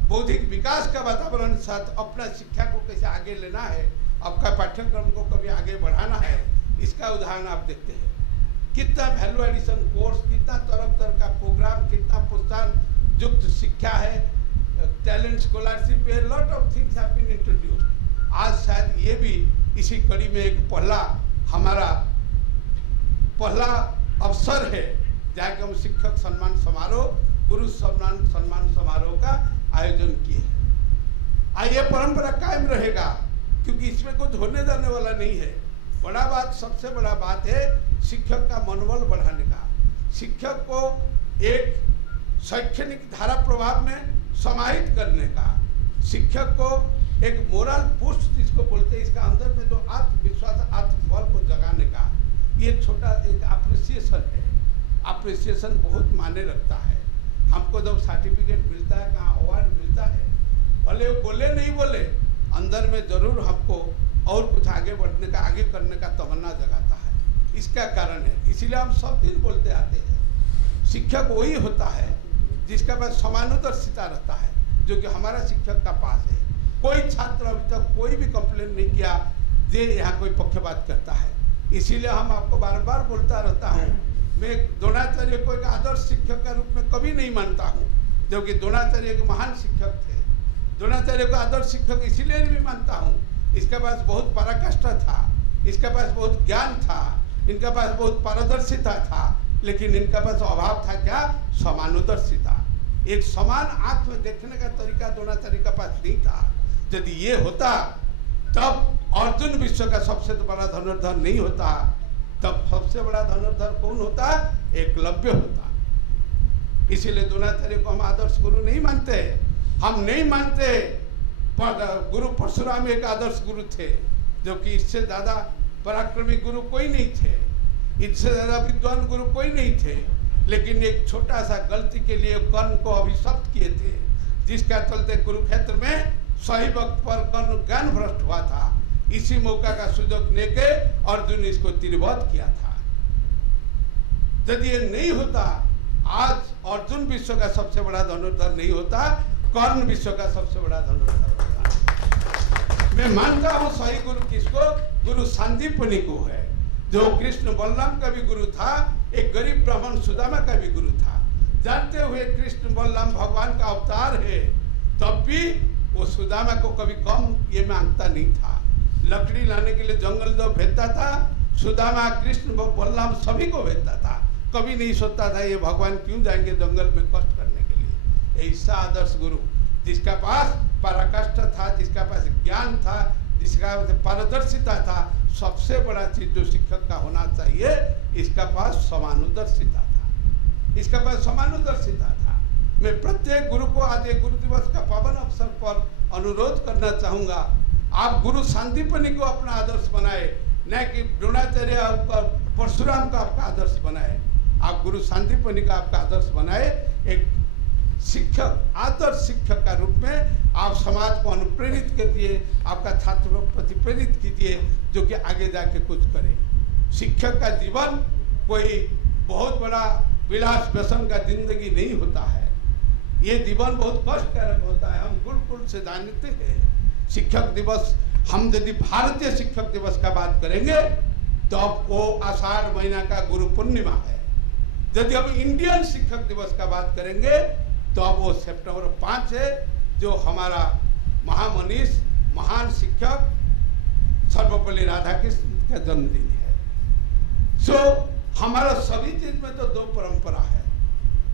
बौद्धिक विकास का वातावरण के साथ अपना शिक्षा को कैसे आगे लेना है, आपका पाठ्यक्रम को कभी आगे बढ़ाना है, इसका उदाहरण आप देखते हैं। कितना वैल्यू एडिशन कोर्स, कितना तरह तरह का प्रोग्राम, कितना प्रोत्साहन युक्त शिक्षा है, टैलेंट स्कॉलरशिप है, lot of things have been introduced. आज शायद ये भी इसी कड़ी में एक हमारा पहला अवसर है, जहाँ हम शिक्षक सम्मान समारोह, गुरु सम्मान समारोह का आयोजन किए हैं। आइए परंपरा कायम रहेगा, क्योंकि इसमें कुछ होने जाने वाला नहीं है। बड़ा बात, सबसे बड़ा बात है शिक्षक का मनोबल बढ़ाने का, शिक्षक को एक शैक्षणिक धारा प्रभाव में समाहित करने का, शिक्षक को एक मोरल पुश जिसको बोलते हैं, इसका अंदर में जो आत्मविश्वास आत्मबल को जगाने का ये छोटा एक अप्रिसिएशन है। अप्रिसिएशन बहुत मायने रखता है। हमको जब सर्टिफिकेट मिलता है, कहाँ अवार्ड मिलता है, भले वो बोले नहीं बोले, अंदर में जरूर हमको और कुछ आगे बढ़ने का, आगे करने का तमन्ना जगाता है। इसका कारण है, इसीलिए हम सब दिन बोलते आते हैं, शिक्षक वही होता है जिसका पास समानुदर्शिता रहता है, जो कि हमारा शिक्षक का पास है। कोई छात्र अभी तक कोई भी कंप्लेन नहीं किया जे यहाँ कोई पक्षपात करता है। इसीलिए हम आपको बार बार बोलता रहता हूँ, मैं द्रोणाचार्य को एक आदर्श शिक्षक का रूप में कभी नहीं मानता हूँ, जबकि द्रोणाचार्य एक महान शिक्षक थे। द्रोणाचार्य को आदर्श शिक्षक इसीलिए नहीं मानता हूँ, इसके पास बहुत पराकाष्ठा था, इसके पास बहुत ज्ञान था, इनके पास बहुत पारदर्शिता था, लेकिन इनके पास अभाव था क्या? समानुदर्शिता। एक समान आंख में देखने का तरीका द्रोणाचार्य के पास नहीं था। यदि ये होता तब अर्जुन विश्व का सबसे बड़ा धनुर्धर नहीं होता, तब सबसे बड़ा धनुर्धर कौन होता? एकलव्य होता। इसीलिए द्रोणाचार्य को हम आदर्श गुरु नहीं मानते। हम नहीं मानते गुरु परशुराम एक आदर्श गुरु थे, जो कि इससे ज्यादा पराक्रमी गुरु कोई नहीं थे, इससे ज्यादा विद्वान गुरु कोई नहीं थे, लेकिन एक छोटा सा गलती के लिए कर्ण को अभिशप्त किए थे, जिसका चलते कुरुक्षेत्र में सही वक्त पर कर्ण ज्ञान भ्रष्ट हुआ था। इसी मौका का सुयोग लेके अर्जुन इसको तिरवध किया था। यदि ये नहीं होता, आज अर्जुन विश्व का सबसे बड़ा धनुर्धर नहीं होता, कर्ण विश्व का सबसे बड़ा धनुर्धर होता। मैं मानता हूँ सही गुरु किसको? गुरु सांदीपनि को है, जो कृष्ण बलराम का भी गुरु था, एक गरीब ब्राह्मण सुदामा का भी गुरु था। जानते हुए कृष्ण बलराम भगवान का अवतार है, तब भी वो सुदामा को कभी कम ये मांगता नहीं था। लकड़ी लाने के लिए जंगल जो भेजता था, सुदामा कृष्ण बलराम सभी को भेजता था। कभी नहीं सोचता था ये भगवान क्यों जाएंगे जंगल में कष्ट करने के लिए। ऐसा आदर्श गुरु जिसका पास पराकाष्ठा था, जिसका पास ज्ञान था, जिसका पारदर्शिता था। सबसे बड़ा चीज जो शिक्षक का होना चाहिए, इसका पास समानुदर्शिता था, इसका पास समानुदर्शिता था। मैं प्रत्येक गुरु को आज एक गुरु दिवस का पावन अवसर पर अनुरोध करना चाहूंगा, आप गुरु सांदीपनि को अपना आदर्श बनाए, न कि द्रोणाचार्य और परशुराम का आपका आदर्श बनाए। आप गुरु सांदीपनि का आपका आदर्श बनाए। एक शिक्षक, आदर्श शिक्षक का रूप में आप समाज को अनुप्रेरित कीजिए, आपका छात्रों को प्रतिप्रेरित कीजिए, जो कि आगे जाके कुछ करे। शिक्षक का जीवन कोई बहुत बड़ा विलास व्यसन का जिंदगी नहीं होता है, ये जीवन बहुत कष्टकारक होता है। हम गुरुकुल से जानते हैं। शिक्षक दिवस, हम यदि भारतीय शिक्षक दिवस का बात करेंगे तो वो आषाढ़ महीना का गुरु पूर्णिमा है। यदि हम इंडियन शिक्षक दिवस का बात करेंगे तो अब वो सितंबर 5 है, जो हमारा महामनीष, महान शिक्षक सर्वपल्ली राधाकृष्ण का जन्मदिन है। हमारा सभी चीज में तो दो परंपरा है,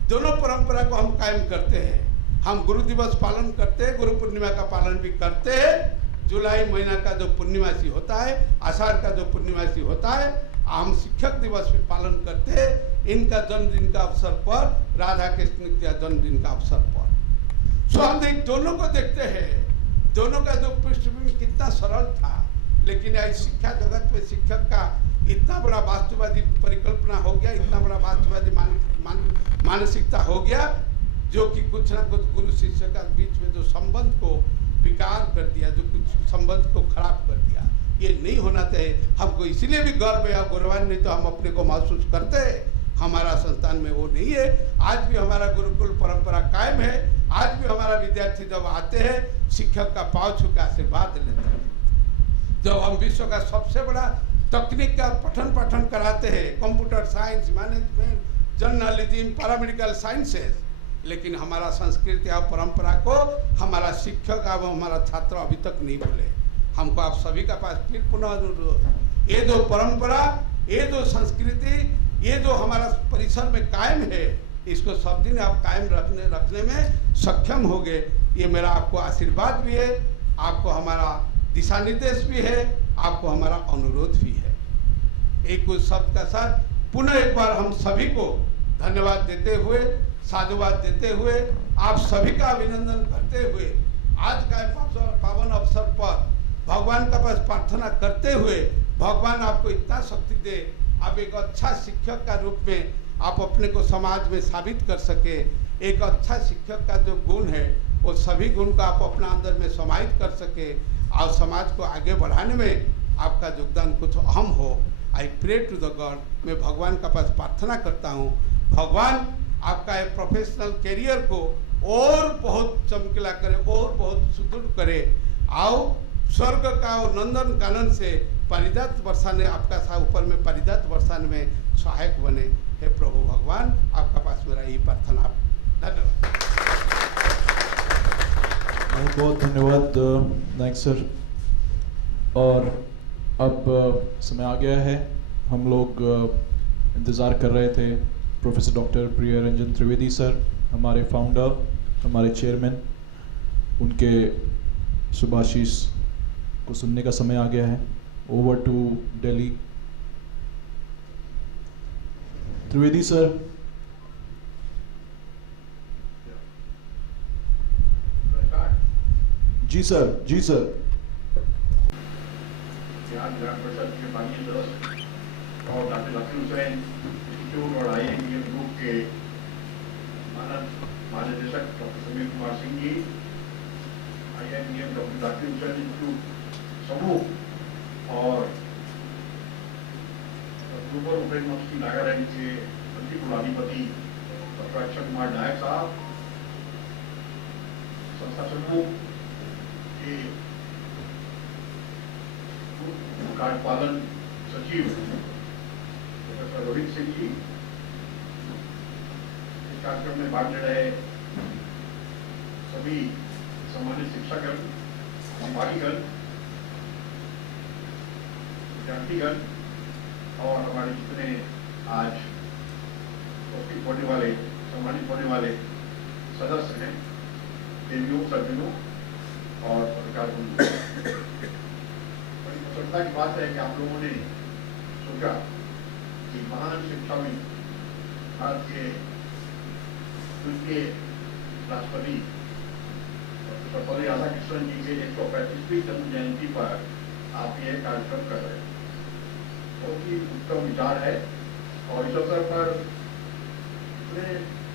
दोनों परंपरा को हम कायम करते हैं। हम गुरु दिवस पालन करते हैं, गुरु पूर्णिमा का पालन भी करते हैं। जुलाई महीना का जो पूर्णिमासी होता है, आषाढ़ का जो पूर्णिमासी होता है, हम शिक्षक दिवस भी पालन करते हैं, इनका जन्मदिन का अवसर पर, राधा कृष्ण का जन्मदिन का अवसर पर। हम दोनों को देखते हैं, दोनों का जो पृष्ठभूमि कितना सरल था, लेकिन आज शिक्षा जगत में शिक्षक का इतना बड़ा वास्तुवादी परिकल्पना हो गया, इतना बड़ा वास्तुवादी मानसिकता हो गया, जो कि कुछ ना कुछ गुरु शिष्य का बीच में जो संबंध को विकार कर दिया, जो कुछ संबंध को खराब कर दिया। ये नहीं होना चाहिए। हमको इसलिए भी गर्व है और गौरवान्वित तो हम अपने को महसूस करते हैं, हमारा संस्थान में वो नहीं है। आज भी हमारा गुरुकुल परंपरा कायम है। आज भी हमारा विद्यार्थी जब आते हैं, शिक्षक का पाँव छू के आशीर्वाद लेते हैं। जब हम विश्व का सबसे बड़ा तकनीक का पठन पाठन कराते हैं, computer science, management, journalism, paramedical sciences, लेकिन हमारा संस्कृति और परंपरा को हमारा शिक्षक और हमारा छात्र अभी तक नहीं बोले। हमको आप सभी का पास फिर पुनः अनुरोध, ये जो परंपरा, ये जो संस्कृति, ये जो हमारा परिसर में कायम है, इसको सब दिन आप कायम रखने में सक्षम होंगे, ये मेरा आपको आशीर्वाद भी है, आपको हमारा दिशा निर्देश भी है, आपको हमारा अनुरोध भी है। एक कुछ शब्द का साथ पुनः एक बार हम सभी को धन्यवाद देते हुए, साधुवाद देते हुए, आप सभी का अभिनंदन करते हुए, आज का पावन अवसर पर भगवान का पास प्रार्थना करते हुए भगवान आपको इतना शक्ति दे, आप एक अच्छा शिक्षक का रूप में आप अपने को समाज में साबित कर सके। एक अच्छा शिक्षक का जो गुण है वो सभी गुण को आप अपना अंदर में समाहित कर सके और समाज को आगे बढ़ाने में आपका योगदान कुछ अहम हो। I pray to the god, मैं भगवान का पास प्रार्थना करता हूँ, भगवान आपका एक प्रोफेशनल करियर को और बहुत चमकीला करे और बहुत सुदृढ़ करे। आओ स्वर्ग का और नंदन कानन से पारिजात बरसाने, आपका सा ऊपर में पारिजात बरसाने में सहायक बने। हे प्रभु भगवान, आपका पास मेरा यही प्रार्थना। धन्यवाद। बहुत बहुत धन्यवाद नायक सर। और अब समय आ गया है, हम लोग इंतज़ार कर रहे थे professor doctor Priya Ranjan Trivedi sir, हमारे फाउंडर, हमारे चेयरमैन, उनके शुभाशीष को सुनने का समय आ गया है। Over to Delhi. Trivedi sir. जी सर, जी सर। यहाँ विधान परिषद के माननीय सदस्य और डॉक्टर जाकिर हुसैन इंस्टीट्यूट और IIMDM ग्रुप के मानद महानिदेशक doctor Sameer Kumar Singh ji, IIMDM doctor Zakir Hussain institute समूह और group of open university Nagaland के मंत्री कुलाधिपति डॉक्टर अक्षय कुमार नायक साहब, संस्था समूह के कार्यपालन सचिव प्रोफेसर रोहित सिंह जी, इस कार्यक्रम में भाग ले रहे सभी सम्मानित शिक्षकगण, अधिकारीगण, विद्यार्थीगण और हमारे जितने आज उपस्थित होने वाले, सम्मानित होने वाले सदस्य हैं, देवियों, सज्जनों और पत्रकार बंधु। बड़ी प्रसन्नता की बात है कि आप लोगों ने सोचा कि महान शिक्षाविद, भारत के द्वितीय राष्ट्रपति सर्वपल्ली राधाकृष्णन जी के 135वीं जन्म जयंती पर आप ये कार्यक्रम कर रहे हैं। बहुत ही उत्तम विचार है और इस अवसर पर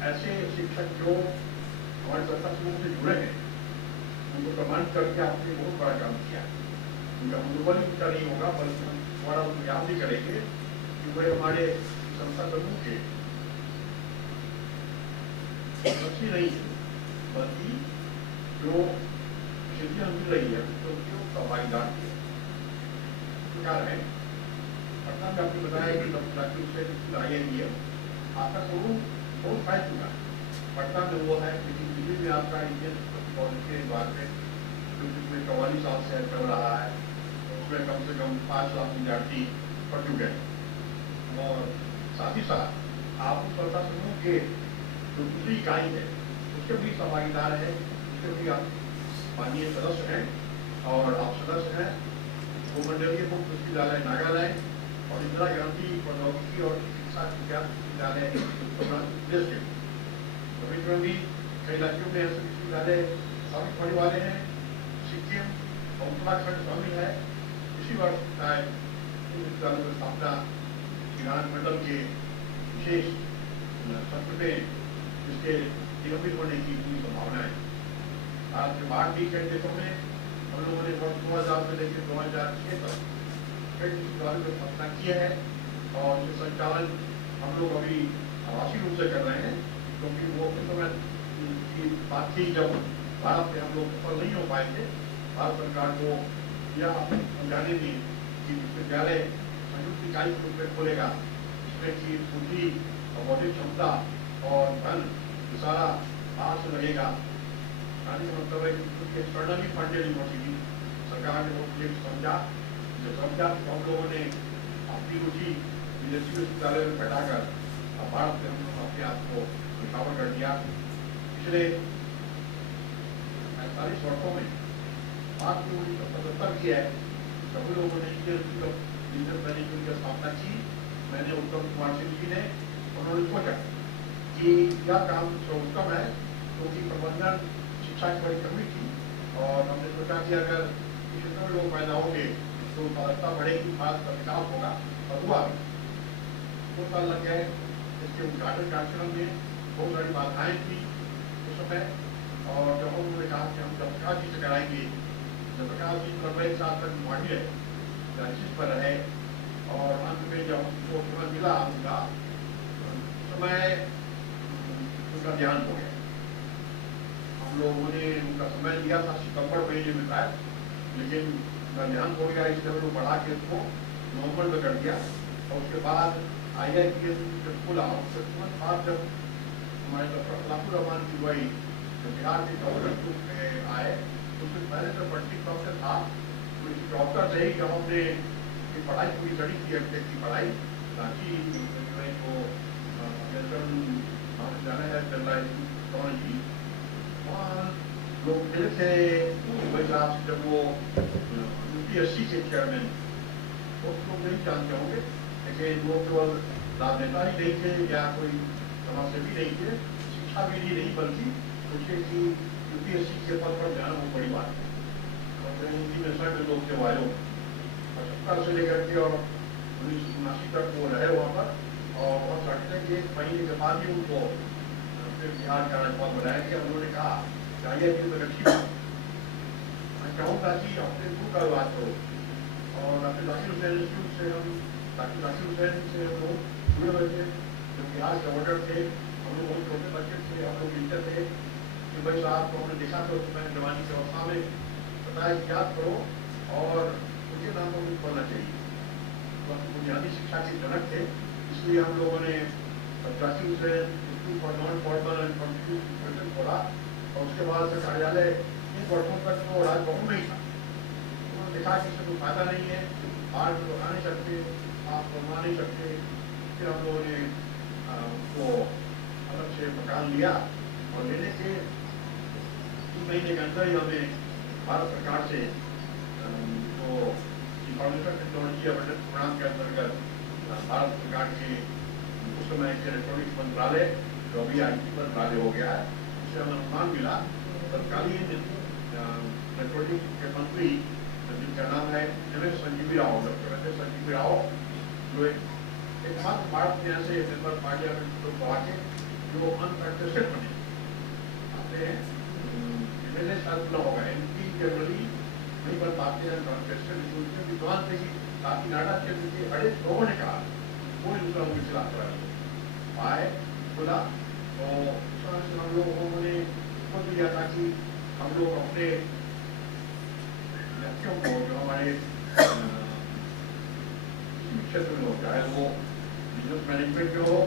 ऐसे शिक्षक जो हमारे संस्था समूह से जुड़े हैं उनको प्रमाणित करके आपने बहुत बड़ा काम किया। उनका मनोबल ही ऊंचा नहीं होगा, बल्कि हम थोड़ा उनको याद भी करेंगे कि वे हमारे संस्था समूह के बच्चे नहीं है, बल्कि जो सिद्धियां मिल रही है तो उसका भागीदार है। है पटना में आपने बताया कि डॉक्टर जाकिर हुसैन IIMDM आपका स्वरूप बहुत फैल चुका है। पटना में वो है, लेकिन दिल्ली में आपका इंडियन कॉलेज के द्वार में जो पिछले 44 साल से चल रहा है, उसमें कम से कम 5 लाख विद्यार्थी पढ़ चुके हैं। और साथ ही साथ आप उस संस्था समूह के जो दूसरी इकाई है उसके भी सहभागीदार है, उसके भी आप माननीय सदस्य हैं और आप सदस्य हैं भूमंडलीय मुक्त विश्वविद्यालय नागालैंड और इंदिरा गांधी प्रौद्योगिकी और शिक्षा विज्ञान विश्वविद्यालय में भी कई राज्यों में ऐसे विश्वविद्यालय स्थापित होने वाले हैं। सिक्किम और उत्तराखंड शामिल है। इसी वर्ष विश्वविद्यालय की स्थापना विधानमंडल के विशेष सत्र में इसके निगमित होने की पूरी संभावना है। भारत के बाहर भी कई देशों में हम लोगों ने वर्ष 2000 से लेकर 2006 तक कई विश्वविद्यालयों की स्थापना की है और इसका संचालन हम लोग अभी आभासी रूप से कर रहे हैं, क्योंकि वो उस समय की बात थी जब भारत में हम लोग सफल नहीं हो पाए थे। भारत सरकार को यह समझाने दी कि विश्वविद्यालय संयुक्त इकाई के रूप में खोलेगा, जिसमें की पूंजी और बौद्धिक क्षमता और धन सारा बाहर से लगेगा। कहने का मतलब है कि एक्सटर्नली फंडेड यूनिवर्सिटी सरकार ने वो समझा, जो समझा तो हम लोगों ने अपनी रुचि विदेशी विश्वविद्यालय में बैठाकर भारत में हम लोग अपने आप को निकावर कर दिया। पिछले 45 वर्षों में भारत में 1975 की है, सभी लोगों ने इंडियन ऑफ बिजनेस मैनेजमेंट की स्थापना की। मैंने उत्तम कुमार सिंह जी ने, उन्होंने सोचा कि यह काम सर्वोत्तम है, क्योंकि प्रबंधन शिक्षा की बड़ी कमी थी और हमने सोचा कि अगर इस क्षेत्र में लोग पैदा होंगे तो उत्पादकता बढ़ेगी, भारत का विकास होगा, और हुआ भी। 2 साल लग गए इसके उद्घाटन कार्यक्रम में, बहुत सारी बाधाएं थी उस समय, और जब उन्होंने कहा कि हम जयप्रकाश जी से कराएंगे, जयप्रकाश जी लगभग 1 साल तक मॉड्यूल डायलिसिस पर रहे, और अंत में जब उनको समय मिला उनका समय, उनका ध्यान हो गया। हम लोगों ने उनका समय लिया था सितंबर महीने में था, लेकिन उनका ध्यान हो गया, इसलिए हमने बढ़ा के उसको नवंबर में कर दिया। और उसके बाद IIPS जब खुला, उसके तुरंत बाद जब हमारे डॉक्टर लाखुर रहमान की वही बिहार के गवर्नर आए, उससे पहले तो पट्टी डॉक्टर था, तो इस डॉक्टर से ही जब हमने की पढ़ाई पूरी करी थी, एमटेक की पढ़ाई रांची जो जाना है टेक्नोलॉजी, वहाँ लोग मिले थे भाई साहब से, जब वो UPSC के चेयरमैन, वो लोग नहीं जानते होंगे, लेकिन वो केवल राजनेता ही नहीं थे या कोई समाजसेवी नहीं थे, शिक्षा भी नहीं, बल्कि सोचे कि UPSC के पद पर जाना बहुत बड़ी बात है। और हिंदी में स्वयं लोग थे वालों 70 से लेकर के और 1979 तक वो रहे वहाँ पर, और बहुत लगता है कि 1 महीने के बाद ही उनको फिर बिहार का राज्यपाल बनाया गया। उन्होंने कहा IIPS में अच्छी बात, मैं चाहूँगा कि अपने गुरु का बात करो, और डॉक्टर जाकिर हुसैन इंस्टीट्यूट से हम डॉक्टर जाकिर हुसैन से हम लोग जुड़े हुए थे, जो बिहार के गवर्नर थे। हम लोग बहुत छोटे बच्चे थे, हम लोग मिलते थे कि भाई साहब को हमने देखा था उसमें जवानी की अवस्था में, बताया कि याद करो और उनके नाम को पढ़ना चाहिए। तो बुनियादी शिक्षा के जनक थे, इसलिए हम लोगों ने Zakir Hussain institute for non formal and computer education खोला, और उसके बाद से कार्यालय 3 वर्षों तक तो राजभवन में ही था। उन्होंने देखा कि इससे कोई फायदा नहीं है, बाहर लोग आ नहीं सकते, आप बनवा नहीं सकते। फिर हम लोगों ने उसको अलग से मकान लिया, और लेने के 3 महीने के अंदर ही हमें भारत सरकार से जो इंफॉर्मेशन टेक्नोलॉजी अवेयरनेस प्रोग्राम के अंतर्गत भारत सरकार के उस समय के इलेक्ट्रॉनिक्स मंत्रालय, जो अभी IT मंत्रालय हो गया है, उससे हमें अनुमान मिला। तत्कालीन इलेक्ट्रॉनिक्स के मंत्री जिनका नाम है MS Sanjeevi Rao, doctor MS Sanjeevi Rao, जो एकमात्र भारत में ऐसे मेंबर पार्लियामेंट लोग बना के जो अनकंटेस्टेड बने आते हैं। MLA शायद न होगा, MP जनरली नहीं बन पाते हैं कॉन्टेस्टेड, इसमें विद्वान थे कि काकीनाडा क्षेत्र के अनेक लोगों ने कहा कोई दूसरा उनके खिलाफ आए खुदा, तो इस तरह से हम लोगों ने सोच लिया था कि हम लोग अपने लक्ष्यों को, जो हमारे क्षेत्र में हो, चाहे वो बिजनेस मैनेजमेंट में हो,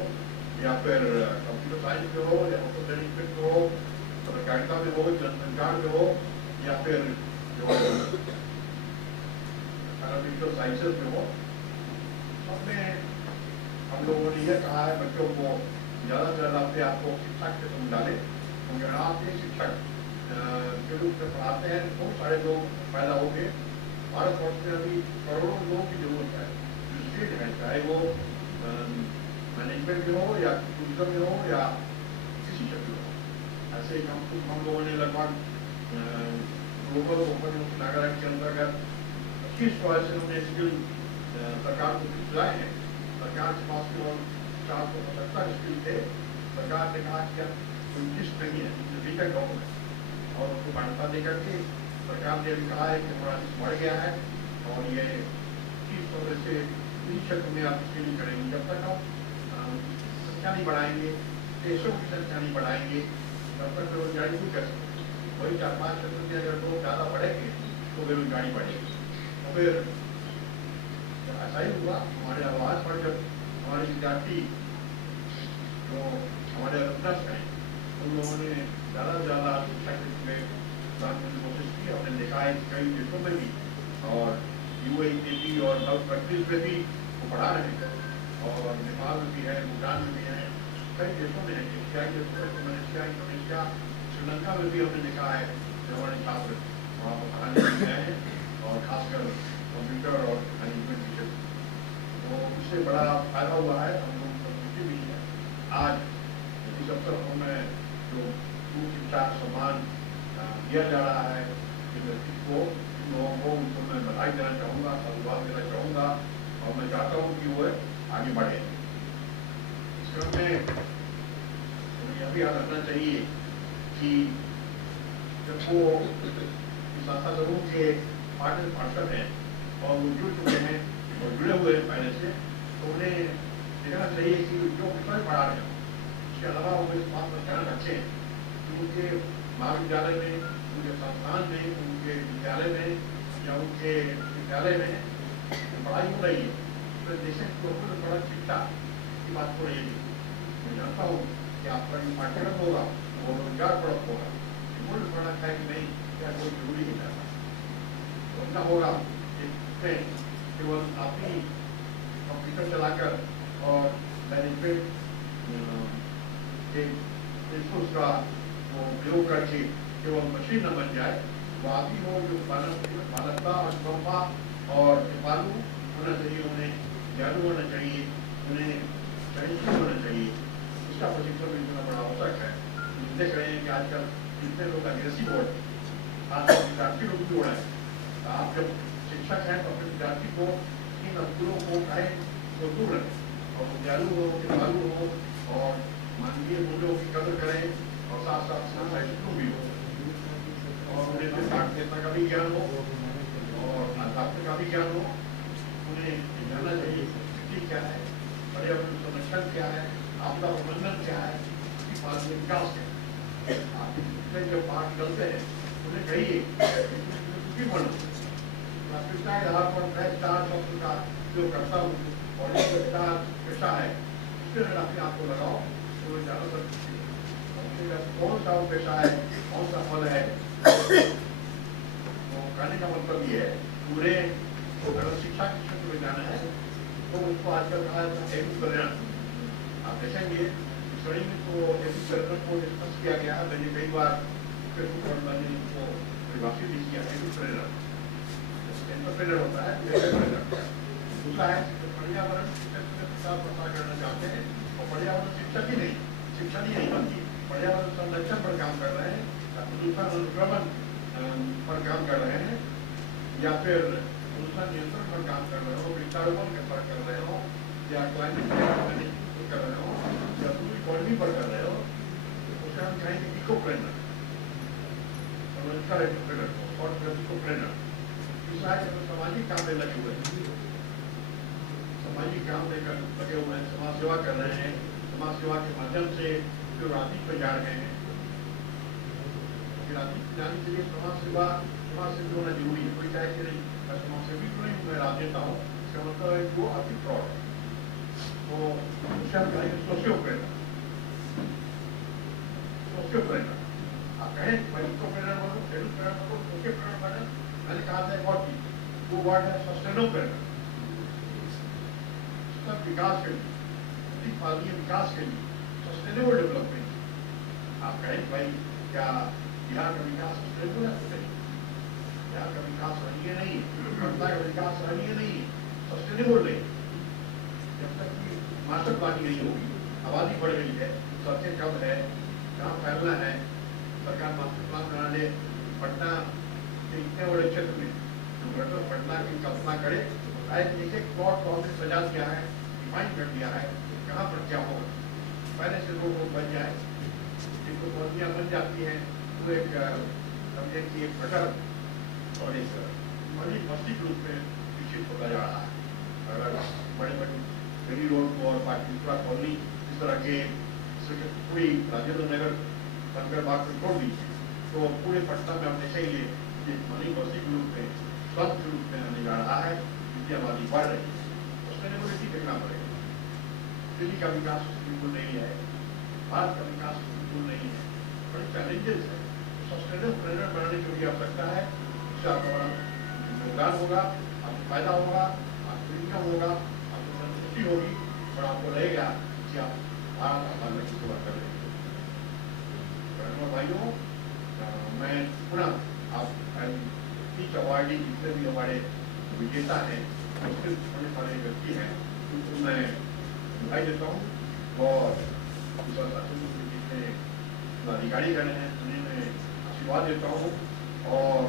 या फिर कंप्यूटर साइंस में हो, या होटल मैनेजमेंट में हो, पत्रकारिता में हो, जनसंचार में हो, या फिर जो डिजिटल साइंसेस में हो, सबमें हम लोगों ने यह कहा है बच्चों को ज़्यादा से ज़्यादा अपने आप को शिक्षा के क्षेत्र में डालें, क्योंकि अगर आप एक शिक्षक के रूप में पढ़ाते हैं, बहुत सारे लोग पैदा होंगे। भारतवर्ष में अभी करोड़ों लोगों की जरूरत है जो स्किल्ड है, चाहे वो मैनेजमेंट में हो, या टूरिज्म में हो, या किसी क्षेत्र में हो। ऐसे हम लोगों ने लगभग ग्लोबल ओपन नागरिक के अंतर्गत 25 से हमने स्किल सरकार को दिलाए हैं। सरकार के पास केवल 475 स्किल थे। सरकार ने कहा कि अब कोई लिस्ट नहीं है, बीटेक डॉक्यूमेंट, और उसको मान्यता दे करके सरकार ने अभी कहा है कि हमारा लिस्ट बढ़ गया है, और ये 30 से 30 क्षेत्र में आप स्किलिंग करेंगे। जब तक हम संख्या नहीं बढ़ाएंगे, देशों की संख्या नहीं बढ़ाएंगे, तब तक बेरोजगारी नहीं कर सकते। वही 4-5 क्षेत्र में अगर लोग ज़्यादा बढ़ेंगे तो बेरोजगारी बढ़ेगी। और फिर ऐसा ही हुआ, हमारे आवाज़ पर जब हमारे विद्यार्थी जो हमारे अलumnus हैं, उन लोगों ने ज़्यादा से ज़्यादा शिक्षा के में काम करने की कोशिश की। हमने देखा है कई देशों में भी, और UAE में भी, और गल्फ कंट्रीज में भी वो पढ़ा रहे हैं, और नेपाल में भी है, भूटान में भी है, कई देशों में है, मलेशिया, इंडोनेशिया, श्रीलंका में भी हमने देखा है जो हमारे छात्र वहाँ पर पढ़ाने के लिए हैं, और खासकर कंप्यूटर और मैनेजमेंट की क्षेत्र। तो इससे बड़ा फायदा हुआ है, हम लोग संतुष्टि भी है। आज इस अवसर पर मैं जो पूर्व शिक्षा सम्मान दिया जा रहा है, बधाई देना चाहूँगा, साधुवाद देना चाहूँगा और मैं चाहता हूँ कि वो आगे बढ़े। इस क्रम में हमें यह भी याद रखना चाहिए कि जब वो संस्था लोगों के पार्टनर हैं और वो जुड़ चुके हैं और जुड़े हुए हैं पहले से, तो उन्हें देखना चाहिए कि जो विषय पढ़ा रहे हैं उसके अलावा वो इस बात पर ध्यान रखें कि उनके महाविद्यालय में, उनके संस्थान में, उनके विद्यालय में या उनके विद्यालय में पढ़ाई हो रही है तो देश को बड़ा शिक्षा की बात हो रही है। मैं जानता हूँ कि आपका जो पाठ्यक्रम होगा वो रोजगार परक होगा, मूल पढ़ना है कि नहीं क्या कोई जरूरी नहीं रहता बनना होगा। केवल अपनी कंप्यूटर चलाकर और मैनेजमेंट के का वो प्रयोग करके केवल मशीन न बन जाए, वो आदमी हो जो मानवता और क्षमता और कृपालु होना चाहिए, उन्हें ज्ञानू होना चाहिए, उन्हें सहिष्णु होना चाहिए। इसका प्रशिक्षण मिलना बड़ा आवश्यक है। देख रहे हैं कि आजकल जितने लोग अग्रेसिव हो रहे हैं, आजकल विद्यार्थी लोग भी हो रहे हैं। आप जब शिक्षक हैं तो अपने विद्यार्थी को इन अंकुरों को कहें तो दूर रखें और विद्यालु हो, कृपालु हो और मानवीय मूल्यों की कदर करें और साथ साथ सहिष्णु भी हो और उन्हें साक्षरता का भी ज्ञान हो और अध्यात्म का भी ज्ञान हो। उन्हें जानना चाहिए स्थिति क्या है, पर्यावरण संरक्षण क्या है, आपदा प्रबंधन क्या है, उसकी मानवीय विकास क्या है। आप जब बाहर निकलते हैं उन्हें कहिए बनो प्राथमिकता के आधार पर मैं स्टार शब्द का उपयोग करता हूँ और एक स्टार पेशा है उसके अगर अपने आप को लगाओ तो ज़्यादातर कौन सा वो पेशा है, कौन सा फल है, तो कहने का मतलब ये है पूरे अगर शिक्षा के क्षेत्र में जाना है तो उसको आजकल कहा जाता है एवं। आप देखेंगे श्रेणी में तो एवं को डिस्कस किया गया। मैंने कई बार मैंने उसको परिभाषित भी किया एंटरप्रेन्योर होता है। दूसरा है पर्यावरण प्रचार प्रसार करना चाहते हैं और पर्यावरण शिक्षक ही नहीं, शिक्षा ही नहीं बल्कि पर्यावरण संरक्षण पर काम कर रहे हैं, प्रदूषण अनुक्रमण पर काम कर रहे हैं या फिर प्रदूषण नियंत्रण पर काम कर रहे हो, वृक्षारोपण पर कर रहे हो या क्लाइमेट मैनेजमेंट कर रहे हो या पूरी इकोनॉमी पर कर रहे हो, उसे हम कहेंगे इको प्रेरणा और इको प्रेरणा। दूसरा है सामाजिक काम में लगे हुए हैं, सामाजिक काम में लगे हुए हैं, समाज सेवा कर रहे हैं, समाज सेवा के माध्यम से जो राजनीति पर जा रहे हैं। राजनीति जाने के लिए समाज सेवा सेवी होना जरूरी है। कोई चाहे कि नहीं मैं समाज सेवी तो नहीं, मैं राजनेता हूँ, इसका मतलब है वो आर्थिक फ्रॉड है। तो उससे हम कहेंगे सोशियो प्रेरणा। आप कहें को प्रेरणा बोलो, खेडूत प्रेरणा बोलो, सोशियो प्रेरणा बने। मैंने कहा था एक और चीज, वो वर्ड है सस्टेनेबल प्रेरणा। विकास के लिए, मानवीय विकास के लिए, सस्टेनेबल डेवलपमेंट। आप कहें भाई क्या बिहार का विकास सस्टेनेबल है? बिहार का विकास सराहनीय नहीं, पटना का विकास सराहनीय नहीं, सस्टेनेबल नहीं। जब तक की मास्टर प्लानिंग नहीं होगी, आबादी बढ़ गई है, सड़कें कम है, कहाँ फैलना है, सरकार मास्टर प्लान बना ले। पटना के इतने बड़े क्षेत्र में जो ग्रेटर पटना की कल्पना करे, एक एक प्लॉट को हमने सजा दिया है, डिफाइन कर दिया है कहाँ पर क्या होगा। पहले से लोग बन जाए, जिनको कॉलोनियाँ बन जाती हैं वो एक समझे कि एक गटर और एक बड़ी बस्ती के रूप में विकसित होता जा रहा है। अगर बड़े बड़े गली रोड को और पाटलिपुत्रा कॉलोनी इस तरह के पूरी राजेंद्र नगर शंकर बाग को छोड़ दीजिए तो पूरे पटना में हम देखेंगे कि बड़ी बस्ती के रूप में स्वस्थ रूप में आने जा रहा है, जिसकी आबादी बढ़ रही है। सस्टेनेबिलिटी देखना पड़ेगा। दिल्ली का विकास बिल्कुल नहीं है, भारत का विकास बिल्कुल नहीं है, बड़े चैलेंजेस है। सस्टेनेबल प्रेरणा बनाने की भी आवश्यकता है। इससे आपका बड़ा योगदान होगा, आपको फायदा होगा, आपको इनकम होगा, आपको संतुष्टि होगी और आपको रहेगा कि आप भारत आबादी की सेवा कर रहे हैं। भाइयों, मैं पुनः आप ईच अवार्डी जितने भी हमारे विजेता हैं, पुरस्कृत होने वाले व्यक्ति हैं, उनको मैं बधाई देता हूँ और जितने अधिकारी गण हैं उन्हें मैं आशीर्वाद देता हूँ और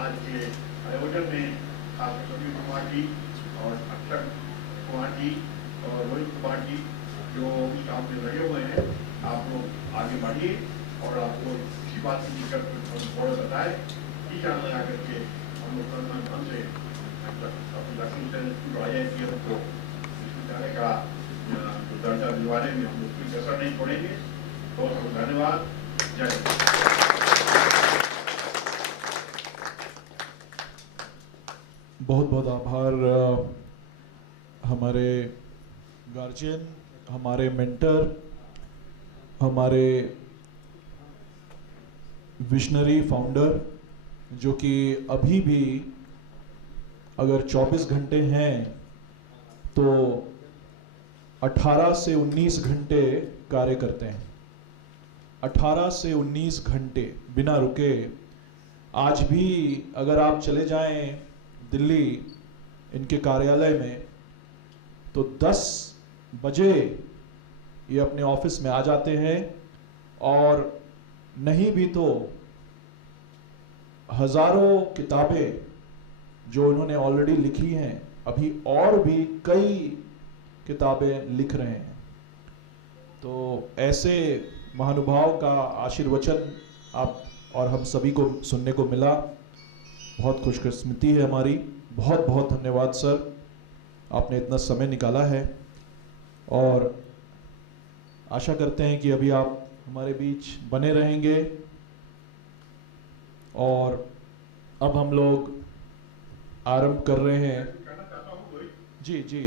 आज के आयोजन में खासकर प्रवीण कुमार जी और अक्षर कुमार जी और रोहित कुमार जी जो स्टाफ में लगे हुए हैं, आप लोग आगे बढ़िए और आपको इसी बात की दिक्कत थोड़ा बताए टीचर लगा करके हम लोग ढंग से अपनी लक्ष्मी से IITM को विश्वविद्यालय का जो दर्जा दिलवाने में हम लोग कोई कसर नहीं छोड़ेंगे। बहुत बहुत धन्यवाद। जय हिंद। बहुत बहुत आभार हमारे गार्जियन, हमारे मेंटर, हमारे विजनरी फाउंडर, जो कि अभी भी अगर 24 घंटे हैं तो 18 से 19 घंटे कार्य करते हैं। 18 से 19 घंटे बिना रुके। आज भी अगर आप चले जाएं दिल्ली इनके कार्यालय में तो 10 बजे ये अपने ऑफिस में आ जाते हैं, और नहीं भी तो हजारों किताबें जो इन्होंने ऑलरेडी लिखी हैं, अभी और भी कई किताबें लिख रहे हैं। तो ऐसे महानुभाव का आशीर्वचन आप और हम सभी को सुनने को मिला। बहुत खुशकिस्मती है हमारी। बहुत बहुत धन्यवाद सर, आपने इतना समय निकाला है, और आशा करते हैं कि अभी आप हमारे बीच बने रहेंगे। और अब हम लोग आरंभ कर रहे हैं। कहना चाहता हूँ रोहित जी जी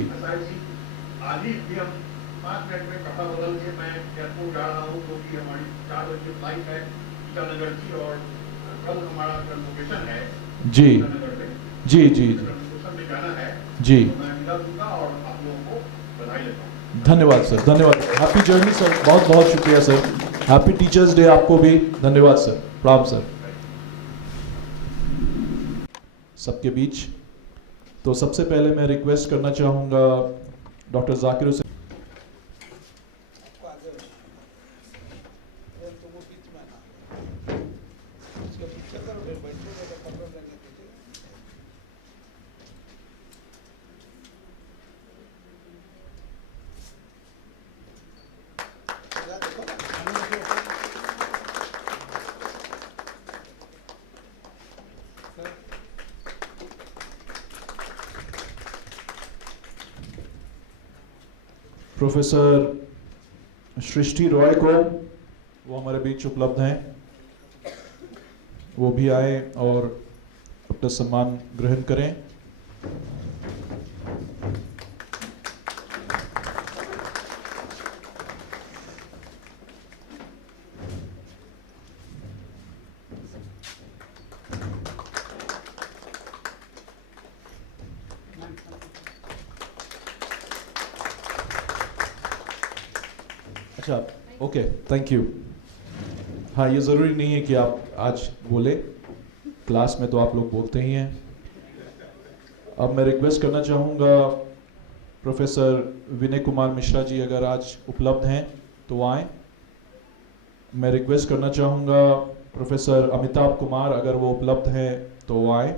आज ही भी हम 5 मिनट में कपड़ा बदल के मैं एयरपोर्ट जा रहा हूँ, क्योंकि हमारी 4 बजे फ्लाइट है ईटानगर की, और कल हमारा कन्वोकेशन है जी ईटानगर में। जी जी कन्वोकेशन में जाना है जी। तो मैं मिला दूंगा और आप लोगों को बधाई देता हूँ। धन्यवाद सर, धन्यवाद। हैप्पी जर्नी सर, बहुत बहुत शुक्रिया सर। हैप्पी टीचर्स डे आपको भी। धन्यवाद सर, प्रणाम सर। सबके बीच तो सबसे पहले मैं रिक्वेस्ट करना चाहूँगा डॉक्टर जाकिर हुसैन। प्रोफेसर सृष्टि रॉय को, वो हमारे बीच उपलब्ध हैं, वो भी आए और अपना सम्मान ग्रहण करें। अच्छा, ओके, थैंक यू। हाँ, ये ज़रूरी नहीं है कि आप आज बोले, क्लास में तो आप लोग बोलते ही हैं। अब मैं रिक्वेस्ट करना चाहूँगा प्रोफेसर विनय कुमार मिश्रा जी, अगर आज उपलब्ध हैं तो वो आएँ। मैं रिक्वेस्ट करना चाहूँगा प्रोफेसर अमिताभ कुमार, अगर वो उपलब्ध हैं तो वो आएँ।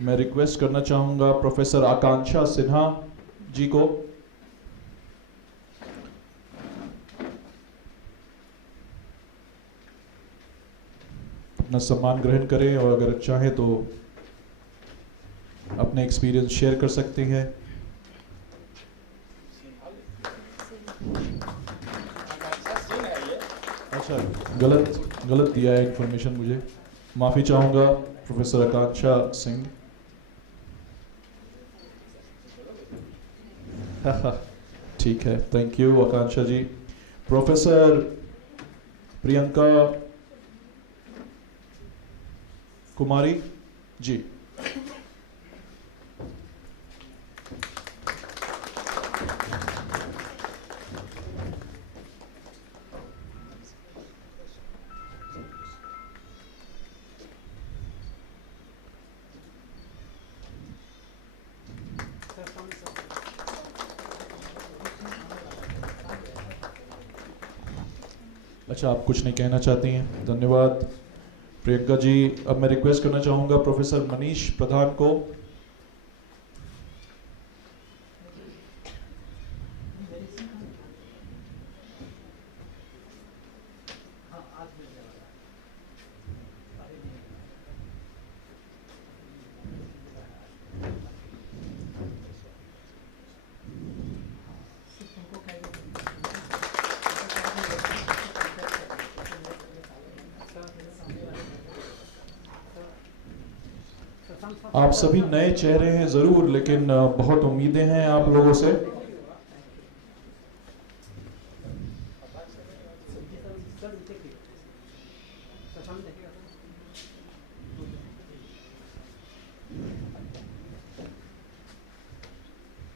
मैं रिक्वेस्ट करना चाहूँगा प्रोफेसर आकांक्षा सिन्हा जी को। अपना सम्मान ग्रहण करें, और अगर चाहे तो अपने एक्सपीरियंस शेयर कर सकते हैं। अच्छा, गलत दिया है इंफॉर्मेशन मुझे, माफ़ी चाहूँगा प्रोफेसर आकांक्षा सिंह। ठीक है, thank you Akanksha ji. Professor Priyanka Kumari ji. अच्छा, आप कुछ नहीं कहना चाहती हैं? धन्यवाद। प्रियंका जी, अब मैं रिक्वेस्ट करना चाहूँगा प्रोफेसर मनीष प्रधान को। आप सभी नए चेहरे हैं ज़रूर, लेकिन बहुत उम्मीदें हैं आप लोगों से।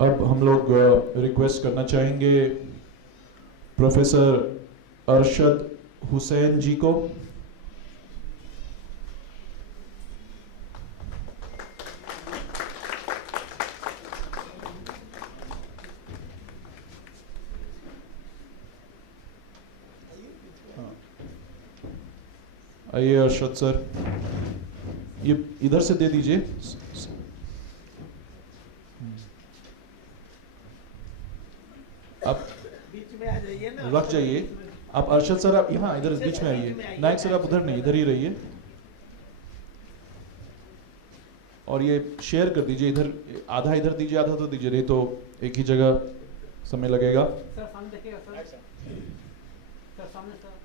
अब हम लोग रिक्वेस्ट करना चाहेंगे प्रोफेसर अरशद हुसैन जी को। आइए अरशद सर, ये इधर से दे दीजिए। आप बीच में आ जाइए ना, रख जाइए। आप अरशद सर, आप यहाँ इधर बीच में आइए। नायक सर आप उधर नहीं, इधर ही रहिए। और ये शेयर कर दीजिए, इधर आधा इधर दीजिए, आधा तो दीजिए, नहीं तो एक ही जगह समय लगेगा। सर सामने देखिएगा सर, सर सामने सर।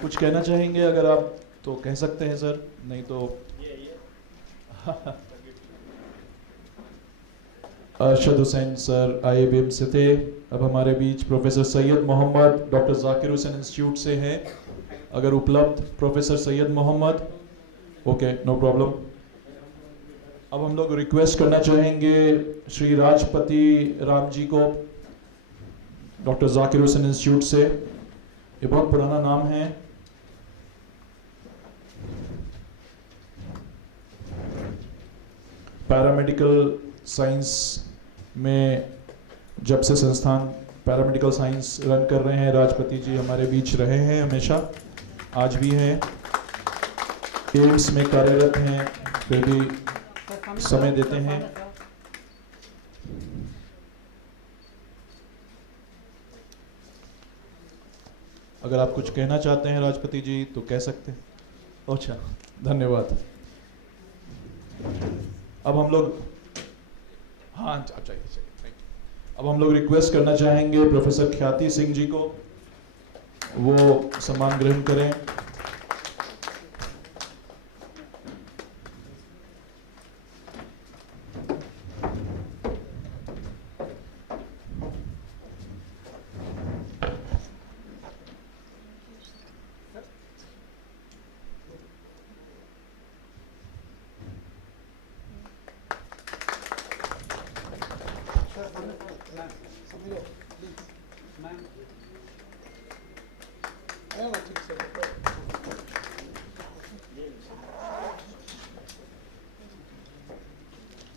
कुछ कहना चाहेंगे अगर आप तो कह सकते हैं सर, नहीं तो अरशद हुसैन सर IIBM से थे। अब हमारे बीच professor Syed Mohammad doctor Zakir Hussain institute से हैं। अगर उपलब्ध professor Syed Mohammad, okay no problem. अब हम लोग रिक्वेस्ट करना चाहेंगे श्री राजपति राम जी को डॉक्टर जाकिर हुसैन इंस्टीट्यूट से। ये बहुत पुराना नाम है। पैरामेडिकल साइंस में जब से संस्थान पैरामेडिकल साइंस रन कर रहे हैं, राजपति जी हमारे बीच रहे हैं हमेशा, आज भी हैं। एम्स में कार्यरत हैं, फिर भी समय देते हैं। अगर आप कुछ कहना चाहते हैं राजपति जी तो कह सकते हैं। अच्छा, धन्यवाद। अब हम लोग अब हम लोग रिक्वेस्ट करना चाहेंगे प्रोफेसर ख्याति सिंह जी को, वो सम्मान ग्रहण करें।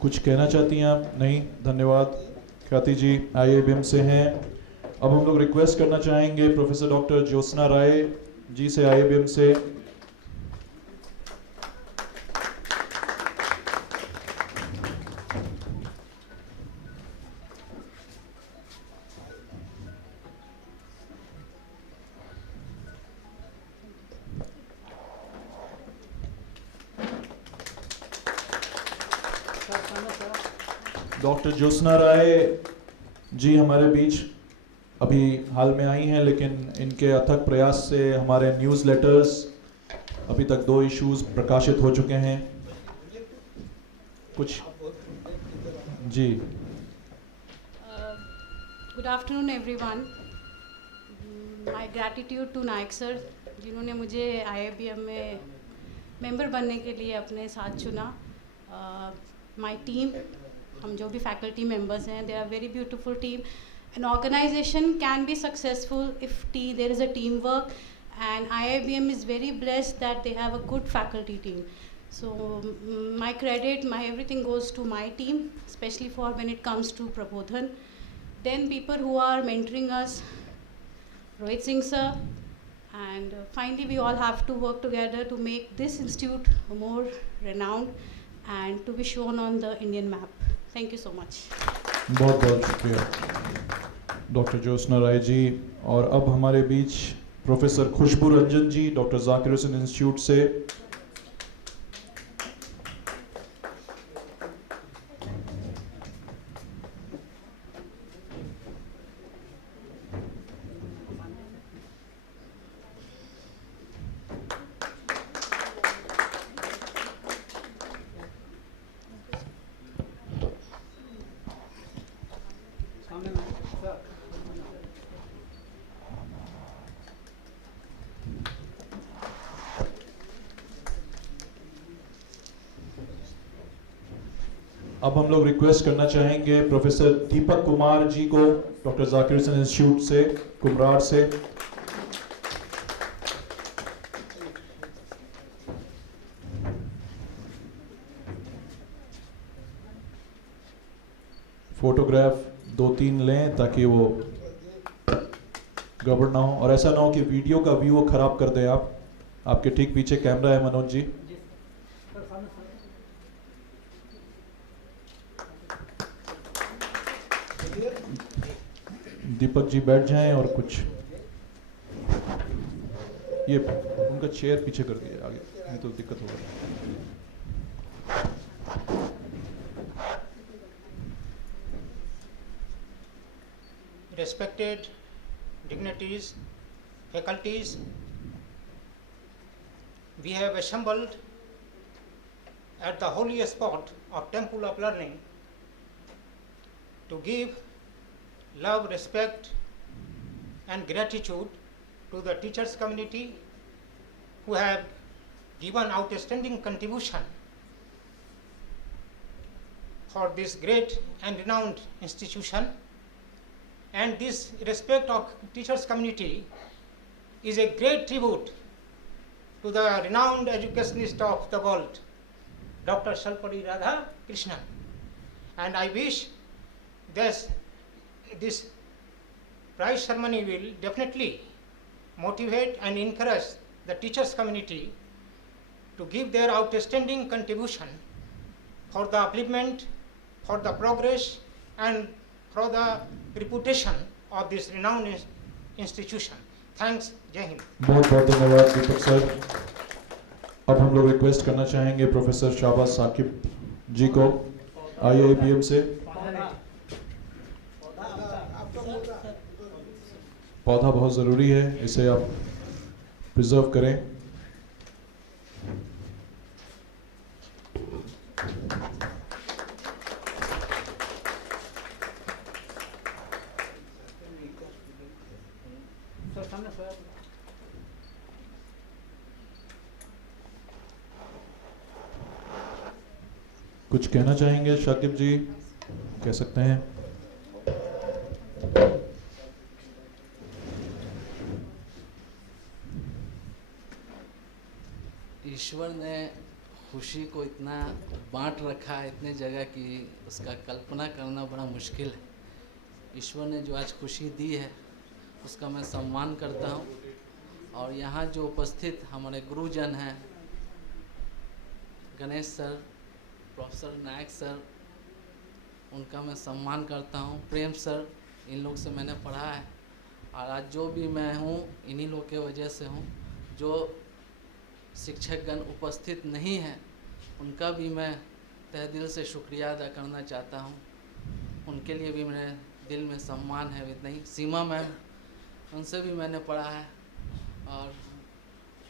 कुछ कहना चाहती हैं आप? नहीं, धन्यवाद। ख्याति जी IIBM से हैं। अब हम लोग रिक्वेस्ट करना चाहेंगे प्रोफेसर डॉक्टर ज्योत्सना राय जी से IIBM से। डॉक्टर ज्योत्सना राय जी हमारे बीच अभी हाल में आई हैं, लेकिन इनके अथक प्रयास से हमारे न्यूज़लेटर्स अभी तक 2 इश्यूज प्रकाशित हो चुके हैं। कुछ जी। Good afternoon everyone. My gratitude to Nayak sir, जिन्होंने मुझे IIBM में मेंबर बनने के लिए अपने साथ चुना। माय टीम, हम जो भी फैकल्टी मेंबर्स हैं, they are very beautiful team. An organization can be successful if there is a teamwork, and IIBM is very blessed that they have a good faculty team. So my credit, my everything goes to my team, especially for when it comes to Prabodhan. Then people who are mentoring us, Rohit Singh sir, and finally we all have to work together to make this institute more renowned and to be shown on the Indian map. Thank you so much. बहुत बहुत शुक्रिया doctor Jyotsna Rai ji. और अब हमारे बीच professor खुशबू रंजन जी doctor Zakir Hussain institute से। सामने में सर अब हम लोग रिक्वेस्ट करना चाहेंगे प्रोफेसर दीपक कुमार जी को डॉक्टर जाकिर हुसैन इंस्टीट्यूट से कुमरार से। फोटोग्राफ 2-3 लें ताकि वो गड़बड़ ना हो, और ऐसा ना हो कि वीडियो का व्यू खराब कर दे। आप आपके ठीक पीछे कैमरा है मनोज जी। सर सामने दीपक जी बैठ जाएं और कुछ ये उनका चेयर पीछे कर दिया आगे, नहीं तो दिक्कत होगा। Respected dignitaries, faculties, we have assembled at the holy spot of Temple of Learning to give love, respect and gratitude to the teachers community who have given outstanding contribution for this great and renowned institution. And this respect of teachers community is a great tribute to the renowned educationist of the world, Dr. Sarvepalli Radhakrishnan. And I wish this prize ceremony will definitely motivate and encourage the teachers community to give their outstanding contribution for the upliftment, for the progress and for the reputation of this renowned institution. Thanks, Jai Hind. बहुत बहुत धन्यवाद दीपक sir. अब हम लोग request करना चाहेंगे professor Shahbaz Saqib जी को IIBM से। पौधा बहुत ज़रूरी है, इसे आप प्रिजर्व करें। सर सामने सर कुछ कहना चाहेंगे शाकिब जी? कह सकते हैं। ईश्वर ने खुशी को इतना बांट रखा है इतने जगह की उसका कल्पना करना बड़ा मुश्किल है। ईश्वर ने जो आज खुशी दी है उसका मैं सम्मान करता हूँ। और यहाँ जो उपस्थित हमारे गुरुजन हैं, गणेश सर, प्रोफेसर नायक सर, उनका मैं सम्मान करता हूँ। प्रेम सर, इन लोग से मैंने पढ़ा है और आज जो भी मैं हूँ इन्हीं लोग के वजह से हूँ। जो शिक्षकगण उपस्थित नहीं हैं उनका भी मैं तहे दिल से शुक्रिया अदा करना चाहता हूँ। उनके लिए भी मेरे दिल में सम्मान है। इतना ही सीमा मैम, उनसे भी मैंने पढ़ा है और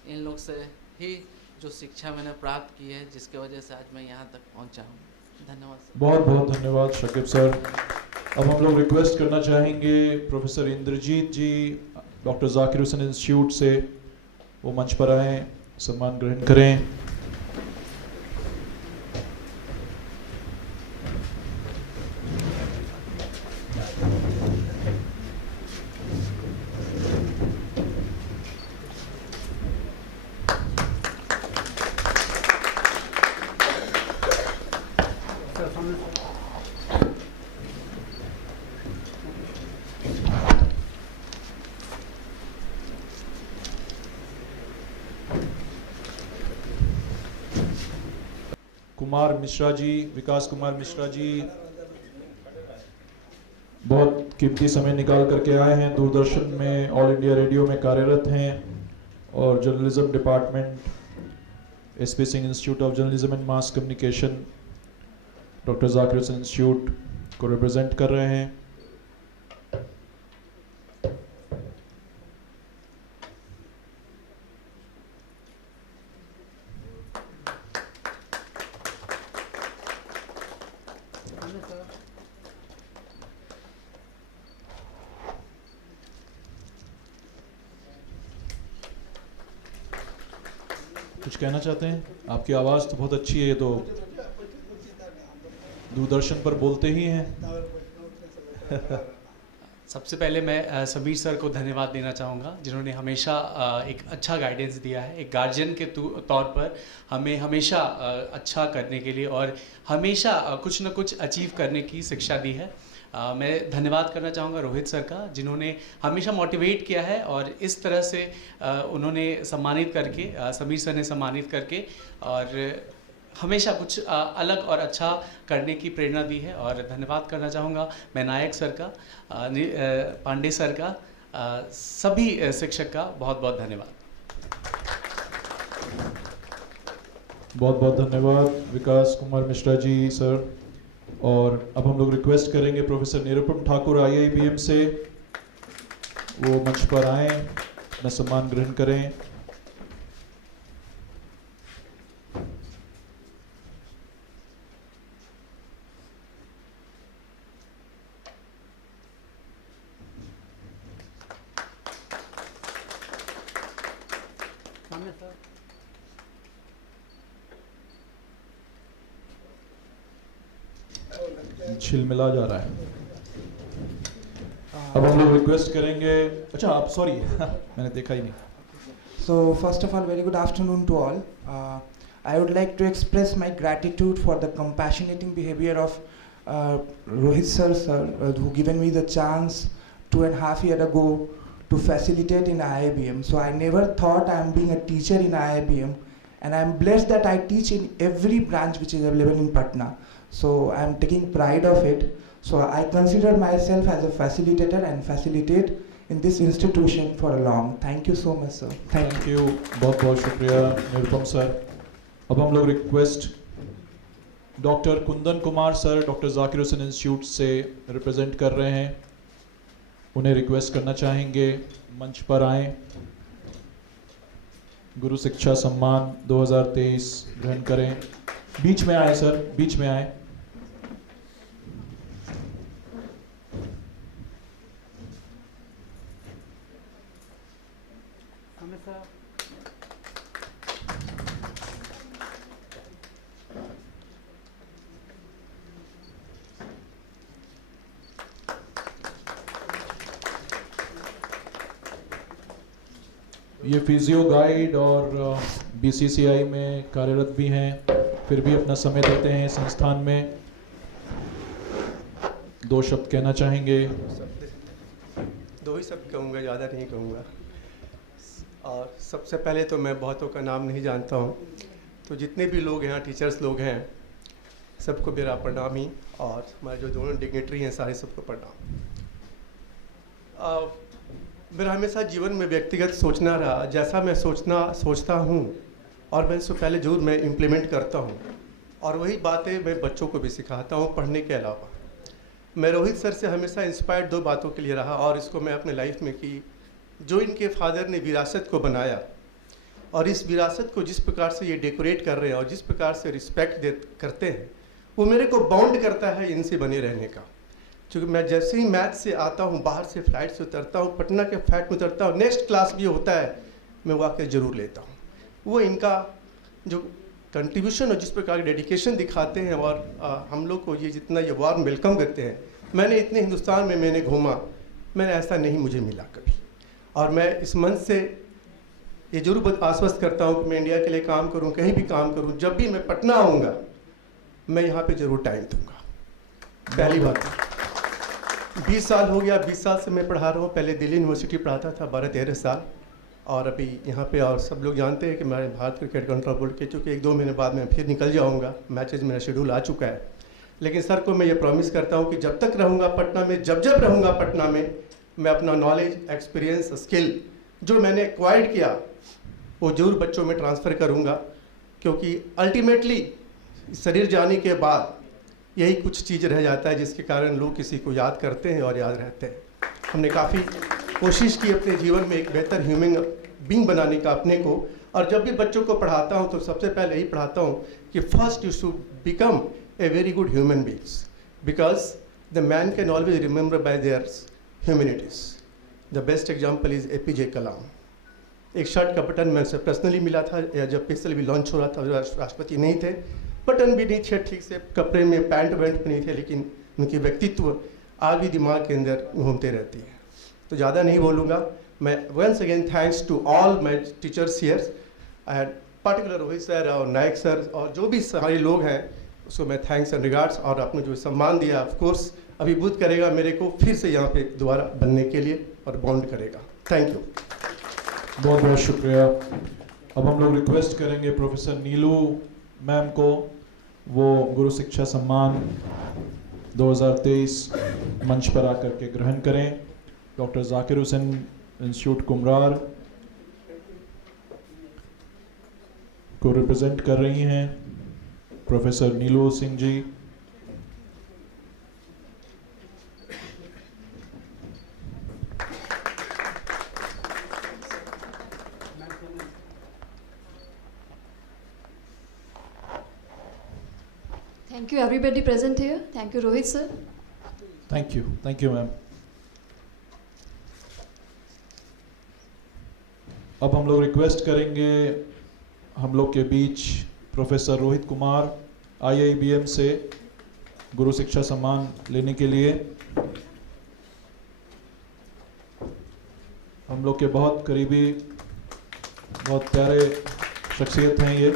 इन लोग से ही जो शिक्षा मैंने प्राप्त की है जिसके वजह से आज मैं यहाँ तक पहुँचा हूँ। धन्यवाद सर। बहुत बहुत धन्यवाद शाकिब सर। अब हम लोग रिक्वेस्ट करना चाहेंगे प्रोफेसर इंद्रजीत जी डॉक्टर जाकिर हुसैन इंस्टीट्यूट से, वो मंच पर आएँ, सम्मान ग्रहण करें। सर सामने सर कुमार मिश्रा जी, विकास कुमार मिश्रा जी बहुत कीमती समय निकाल करके आए हैं, दूरदर्शन में, ऑल इंडिया रेडियो में कार्यरत हैं और journalism department, SP Singh institute of journalism and mass communication, doctor Zakir Hussain institute को रिप्रेजेंट कर रहे हैं। कुछ कहना चाहते हैं? आपकी आवाज़ तो बहुत अच्छी है, तो दूरदर्शन पर बोलते ही हैं। सबसे पहले मैं समीर सर को धन्यवाद देना चाहूँगा, जिन्होंने हमेशा एक अच्छा गाइडेंस दिया है, एक गार्जियन के तौर पर हमें हमेशा अच्छा करने के लिए और हमेशा कुछ न कुछ अचीव करने की शिक्षा दी है। मैं धन्यवाद करना चाहूँगा रोहित सर का, जिन्होंने हमेशा मोटिवेट किया है और इस तरह से उन्होंने सम्मानित करके, समीर सर ने सम्मानित करके और हमेशा कुछ अलग और अच्छा करने की प्रेरणा दी है। और धन्यवाद करना चाहूँगा मैं नायक सर का, पांडे सर का, सभी शिक्षक का बहुत बहुत धन्यवाद। बहुत बहुत धन्यवाद विकास कुमार मिश्रा जी सर। और अब हम लोग रिक्वेस्ट करेंगे प्रोफेसर निरुपम ठाकुर IIBM से, वो मंच पर आएँ, अपना सम्मान ग्रहण करें। सामने सर। छिलमिला जा रहा है। अब हम लोग रिक्वेस्ट करेंगे, अच्छा आप सॉरी मैंने देखा ही नहीं। So first of all, very good afternoon to all. I would like to express my gratitude for the compassionate behavior of Rohit sir, who given me the chance 2.5 years ago to facilitate in IIBM. So I never thought I am being a teacher in IIBM, and I am blessed that I teach in every branch which is available in Patna. So I am taking pride of it. So I consider myself as a facilitator and facilitate in this institution for a long. Thank you so much, sir. Thank you, बहुत बहुत शुक्रिया Nirupam sir. अब हम लोग request doctor Kundan Kumar sir, doctor Zakir Hussain institute से represent कर रहे हैं, उन्हें रिक्वेस्ट करना चाहेंगे मंच पर आएं, गुरु शिक्षा सम्मान 2023 ग्रहण करें। बीच में आए सर, बीच में आए। सामने सर। ये फिजियो गाइड और BCCI में कार्यरत भी हैं, फिर भी अपना समय देते हैं संस्थान में। 2 शब्द कहना चाहेंगे? 2 ही शब्द कहूँगा, ज़्यादा नहीं कहूँगा। और सबसे पहले तो मैं बहुतों का नाम नहीं जानता हूँ, तो जितने भी लोग यहाँ टीचर्स लोग हैं सबको मेरा प्रणाम ही, और हमारे जो दोनों डिग्नेटरी हैं सारे सबको प्रणाम। मेरा हमेशा जीवन में व्यक्तिगत सोचना रहा, जैसा मैं सोचता हूँ और मैं इससे पहले जरूर मैं इम्प्लीमेंट करता हूँ, और वही बातें मैं बच्चों को भी सिखाता हूँ पढ़ने के अलावा। मैं रोहित सर से हमेशा इंस्पायर्ड 2 बातों के लिए रहा, और इसको मैं अपने लाइफ में की। जो इनके फादर ने विरासत को बनाया, और इस विरासत को जिस प्रकार से ये डेकोरेट कर रहे हैं और जिस प्रकार से रिस्पेक्ट करते हैं, वो मेरे को बाउंड करता है इनसे बने रहने का। क्योंकि मैं जैसे ही मैथ से आता हूँ, बाहर से फ्लाइट से उतरता हूँ, पटना के फ्लाइट में उतरता हूँ, नेक्स्ट क्लास भी होता है, मैं वो आकर ज़रूर लेता हूँ। वो इनका जो कंट्रीब्यूशन और जिस प्रकार डेडिकेशन दिखाते हैं, और हम लोग को ये जितना ये वार्म वेलकम करते हैं, मैंने इतने हिंदुस्तान में मैंने घूमा, मैंने ऐसा नहीं मुझे मिला कभी। और मैं इस मंच से ये जरूर आश्वस्त करता हूँ कि मैं इंडिया के लिए काम करूँ, कहीं भी काम करूँ, जब भी मैं पटना आऊँगा मैं यहाँ पे ज़रूर टाइम दूँगा। पहली बात, 20 साल हो गया, 20 साल से मैं पढ़ा रहा हूँ। पहले दिल्ली यूनिवर्सिटी पढ़ाता था 12-13 साल, और अभी यहाँ पे और सब लोग जानते हैं कि मैं भारत क्रिकेट कंट्रोल बोर्ड के, चूँकि 1-2 महीने बाद मैं फिर निकल जाऊँगा, मैचेज मेरा शेड्यूल आ चुका है। लेकिन सर को मैं ये प्रॉमिस करता हूँ कि जब तक रहूँगा पटना में, जब रहूँगा पटना में, मैं अपना नॉलेज, एक्सपीरियंस, स्किल जो मैंने एक्वायर्ड किया वो जरूर बच्चों में ट्रांसफ़र करूँगा, क्योंकि अल्टीमेटली शरीर जाने के बाद यही कुछ चीज़ रह जाता है जिसके कारण लोग किसी को याद करते हैं और याद रहते हैं। हमने काफ़ी कोशिश की अपने जीवन में एक बेहतर ह्यूमन बीइंग बनाने का अपने को, और जब भी बच्चों को पढ़ाता हूँ तो सबसे पहले यही पढ़ाता हूँ कि first you should become a very good human beings, because the man can always remember bye there humanities. The best example is APJ कलाम। एक शर्ट का बटन मैं से पर्सनली मिला था, या जब पिस्तल भी लॉन्च हो रहा था, राष्ट्रपति नहीं थे, बटन भी नहीं थे ठीक से, कपड़े में पैंट वैंट भी नहीं थे, लेकिन उनकी व्यक्तित्व आज भी दिमाग के अंदर घूमते रहती है। तो ज़्यादा नहीं बोलूँगा मैं। Once again thanks to all my teachers here, and particular Rohit sir और नायक सर और जो भी सारे लोग हैं, उसको मैं थैंक्स एंड रिगार्ड्स। और आपने जो सम्मान दिया ऑफ कोर्स अभिभूत करेगा मेरे को फिर से यहाँ पे दोबारा बनने के लिए और बॉन्ड करेगा। थैंक यू, बहुत बहुत शुक्रिया। अब हम लोग रिक्वेस्ट करेंगे प्रोफेसर नीलू मैम को, वो गुरु शिक्षा सम्मान 2023 मंच पर आकर के ग्रहण करें। डॉक्टर जाकिर हुसैन इंस्टीट्यूट कुमरार को रिप्रेजेंट कर रही हैं professor Neelu Singh ji. Thank you everybody present here. Thank you Rohit sir. Thank you ma'am. अब हम लोग रिक्वेस्ट करेंगे हम लोग के बीच प्रोफेसर रोहित कुमार IIBM से गुरु शिक्षा सम्मान लेने के लिए। हम लोग के बहुत करीबी, बहुत प्यारे शख्सियत हैं ये।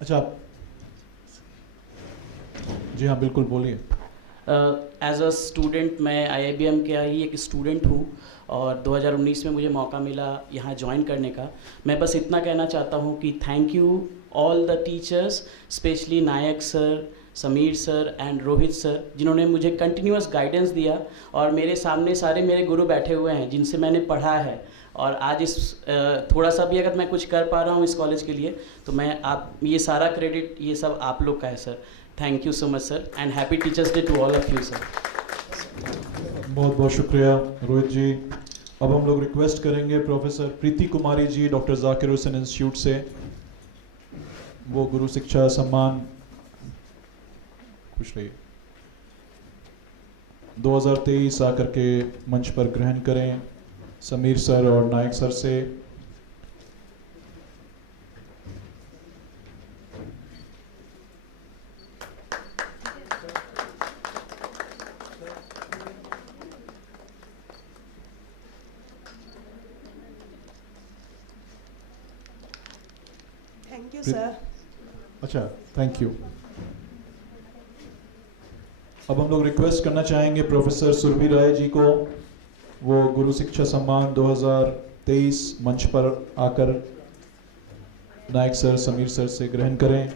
अच्छा, जी हाँ बिल्कुल बोलिए। एज अ स्टूडेंट मैं IIBM के ही एक स्टूडेंट हूँ और 2019 में मुझे मौका मिला यहाँ ज्वाइन करने का। मैं बस इतना कहना चाहता हूँ कि thank you all the teachers, specially Nayak sir, Sameer sir and Rohit sir, जिन्होंने मुझे कंटिन्यूअस गाइडेंस दिया। और मेरे सामने सारे मेरे गुरु बैठे हुए हैं जिनसे मैंने पढ़ा है, और आज इस थोड़ा सा भी अगर मैं कुछ कर पा रहा हूँ इस कॉलेज के लिए तो मैं ये सारा क्रेडिट ये सब आप लोग का है sir. Thank you so much sir and happy teachers day to all of you sir. बहुत बहुत शुक्रिया रोहित जी। अब हम लोग रिक्वेस्ट करेंगे प्रोफेसर प्रीति कुमारी जी डॉक्टर जाकिर हुसैन इंस्टीट्यूट से, वो गुरु शिक्षा सम्मान खुश रहिए 2023 आकर के मंच पर ग्रहण करें समीर सर और नायक सर से। Thank you sir. अच्छा, थैंक यू। अब हम लोग रिक्वेस्ट करना चाहेंगे प्रोफेसर सुरभि राय जी को, वो गुरु शिक्षा सम्मान 2023 मंच पर आकर नायक सर, समीर सर से ग्रहण करें।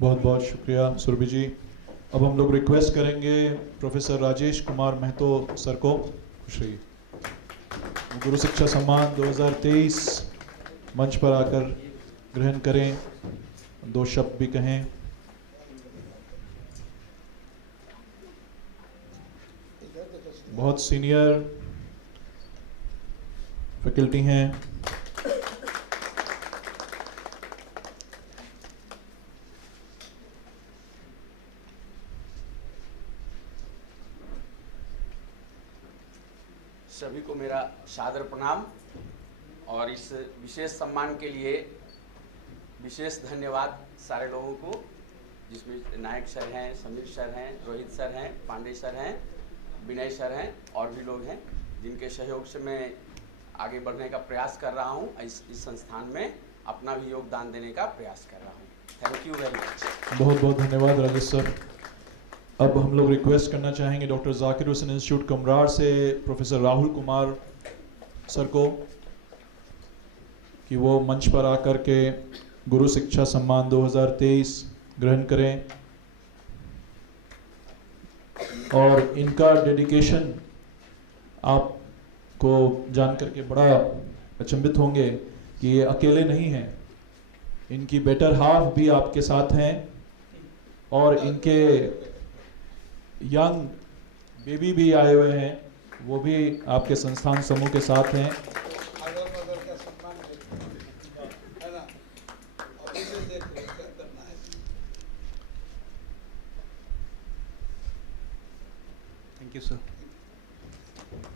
बहुत बहुत शुक्रिया सुरभि जी। अब हम लोग रिक्वेस्ट करेंगे प्रोफेसर राजेश कुमार महतो सर को, खुश रहिए, गुरु शिक्षा सम्मान 2023 मंच पर आकर ग्रहण करें, दो शब्द भी कहें। बहुत सीनियर फैकल्टी हैं, सभी को मेरा सादर प्रणाम और इस विशेष सम्मान के लिए विशेष धन्यवाद सारे लोगों को, जिसमें नायक सर हैं, समीर सर हैं, रोहित सर हैं, पांडे सर हैं, विनय सर हैं और भी लोग हैं जिनके सहयोग से मैं आगे बढ़ने का प्रयास कर रहा हूं। इस संस्थान में अपना भी योगदान देने का प्रयास कर रहा हूं। Thank you very much. बहुत बहुत धन्यवाद राजेश सर। अब हम लोग रिक्वेस्ट करना चाहेंगे डॉक्टर जाकिर हुसैन इंस्टीट्यूट कमरार से प्रोफेसर राहुल कुमार सर को कि वो मंच पर आकर के गुरु शिक्षा सम्मान 2023 ग्रहण करें और इनका डेडिकेशन आपको जान करके बड़ा अचंभित होंगे कि ये अकेले नहीं हैं, इनकी बेटर हाफ भी आपके साथ हैं और इनके यंग बेबी भी आए हुए हैं, वो भी आपके संस्थान समूह के साथ हैं। Thank you sir.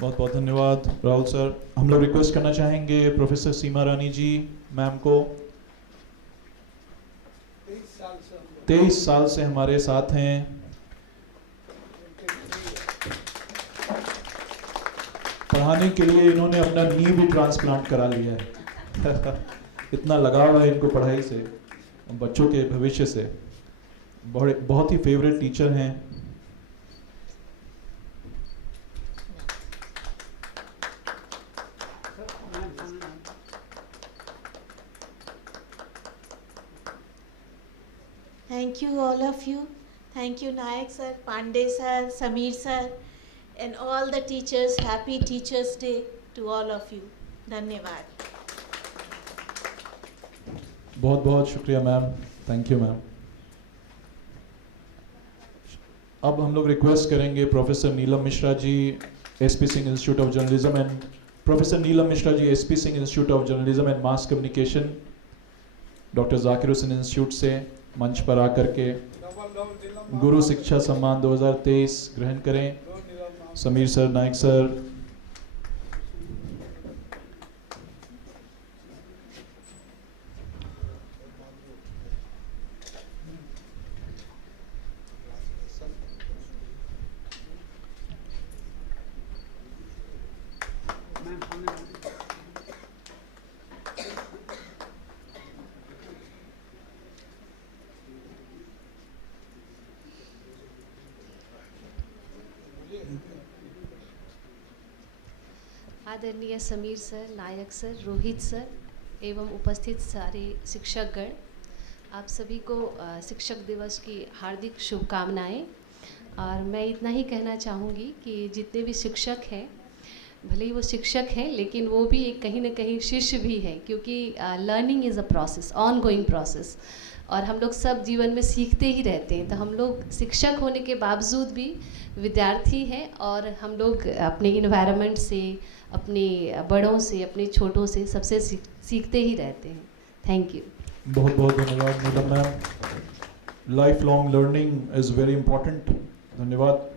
बहुत बहुत धन्यवाद राहुल सर। हम लोग रिक्वेस्ट करना चाहेंगे प्रोफेसर सीमा रानी जी मैम को, 23 साल से हमारे साथ हैं, पढ़ाने के लिए इन्होंने अपना नी भी ट्रांसप्लांट करा लिया है इतना लगाव है इनको पढ़ाई से, बच्चों के भविष्य से। बहुत ही फेवरेट टीचर हैं। Thank you all of you. Thank you Nayak sir, Pandey sir, Sameer sir and all the teachers. Happy Teachers Day to all of you. धन्यवाद। बहुत बहुत शुक्रिया मैम, थैंक यू मैम। अब हम लोग रिक्वेस्ट करेंगे professor Neelam Mishra ji, SP Singh institute of journalism and professor Neelam Mishra ji, SP Singh institute of journalism and mass communication, doctor Zakir Hussain institute से मंच पर आकर के गुरु शिक्षा सम्मान 2023 ग्रहण करें। समीर सर, नायक सर, आदरणीय समीर सर, नायक सर, रोहित सर एवं उपस्थित सारे शिक्षकगण, आप सभी को शिक्षक दिवस की हार्दिक शुभकामनाएं। और मैं इतना ही कहना चाहूँगी कि जितने भी शिक्षक हैं, भले ही वो शिक्षक हैं लेकिन वो भी एक कहीं ना कहीं शिष्य भी है, क्योंकि learning is a process, on going process, और हम लोग सब जीवन में सीखते ही रहते हैं। तो हम लोग शिक्षक होने के बावजूद भी विद्यार्थी हैं और हम लोग अपने इन्वायरमेंट से, अपने बड़ों से, अपने छोटों से, सबसे सीखते ही रहते हैं। Thank you. बहुत बहुत धन्यवाद Neelam ma'am. Life long learning is very important. धन्यवाद।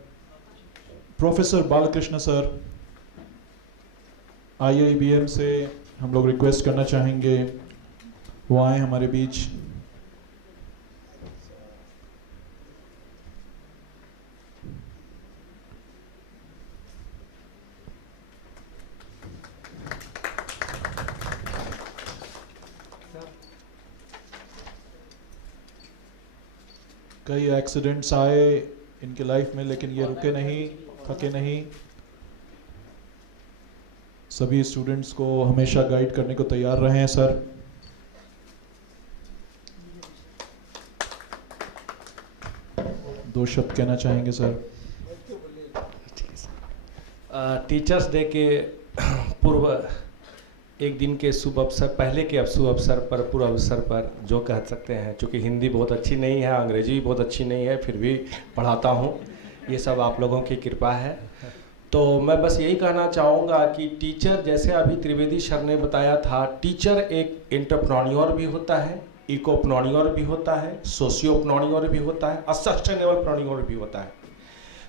प्रोफेसर बालकृष्ण सर, IIBM से हम लोग रिक्वेस्ट करना चाहेंगे वो आए हमारे बीच। कई एक्सीडेंट्स आए इनके लाइफ में, लेकिन ये रुके नहीं, थके नहीं। सभी स्टूडेंट्स को हमेशा गाइड करने को तैयार रहे हैं सर। दो शब्द कहना चाहेंगे सर। टीचर्स डे के पूर्व एक दिन के शुभ अवसर, पहले के शुभ अवसर पर, पूर्व अवसर पर जो कह सकते हैं, चूँकि हिंदी बहुत अच्छी नहीं है, अंग्रेजी भी बहुत अच्छी नहीं है, फिर भी पढ़ाता हूँ। ये सब आप लोगों की कृपा है तो मैं बस यही कहना चाहूँगा कि टीचर, जैसे अभी त्रिवेदी सर ने बताया था, टीचर एक एंटरप्रेन्योर भी होता है, इकोप्रेन्योर भी होता है, सोशियोप्रेन्योर भी होता है और सस्टेनेबल प्रेन्योर भी होता है।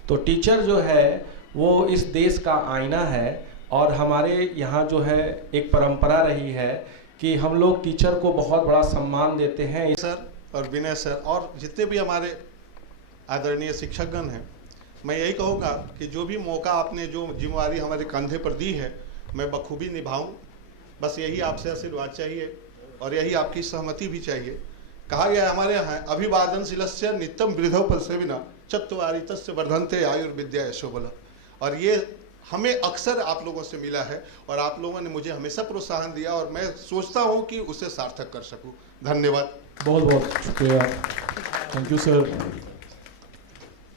तो टीचर जो है वो इस देश का आईना है और हमारे यहाँ जो है एक परंपरा रही है कि हम लोग टीचर को बहुत बड़ा सम्मान देते हैं। सर और विनय सर और जितने भी हमारे आदरणीय शिक्षकगण हैं, मैं यही कहूँगा कि जो भी मौका आपने, जो जिम्मेवारी हमारे कंधे पर दी है, मैं बखूबी निभाऊं। बस यही आपसे आशीर्वाद चाहिए और यही आपकी सहमति भी चाहिए। कहा गया है हमारे यहाँ, अभिवादनशीलस्य नित्यम वृद्धौ पल्सेविना चत्वारि तस्य वर्धन्ते आयुर्विद्या यशोबल। और ये हमें अक्सर आप लोगों से मिला है और आप लोगों ने मुझे हमेशा प्रोत्साहन दिया और मैं सोचता हूँ कि उसे सार्थक कर सकूँ। धन्यवाद। बहुत बहुत शुक्रिया, थैंक यू सर।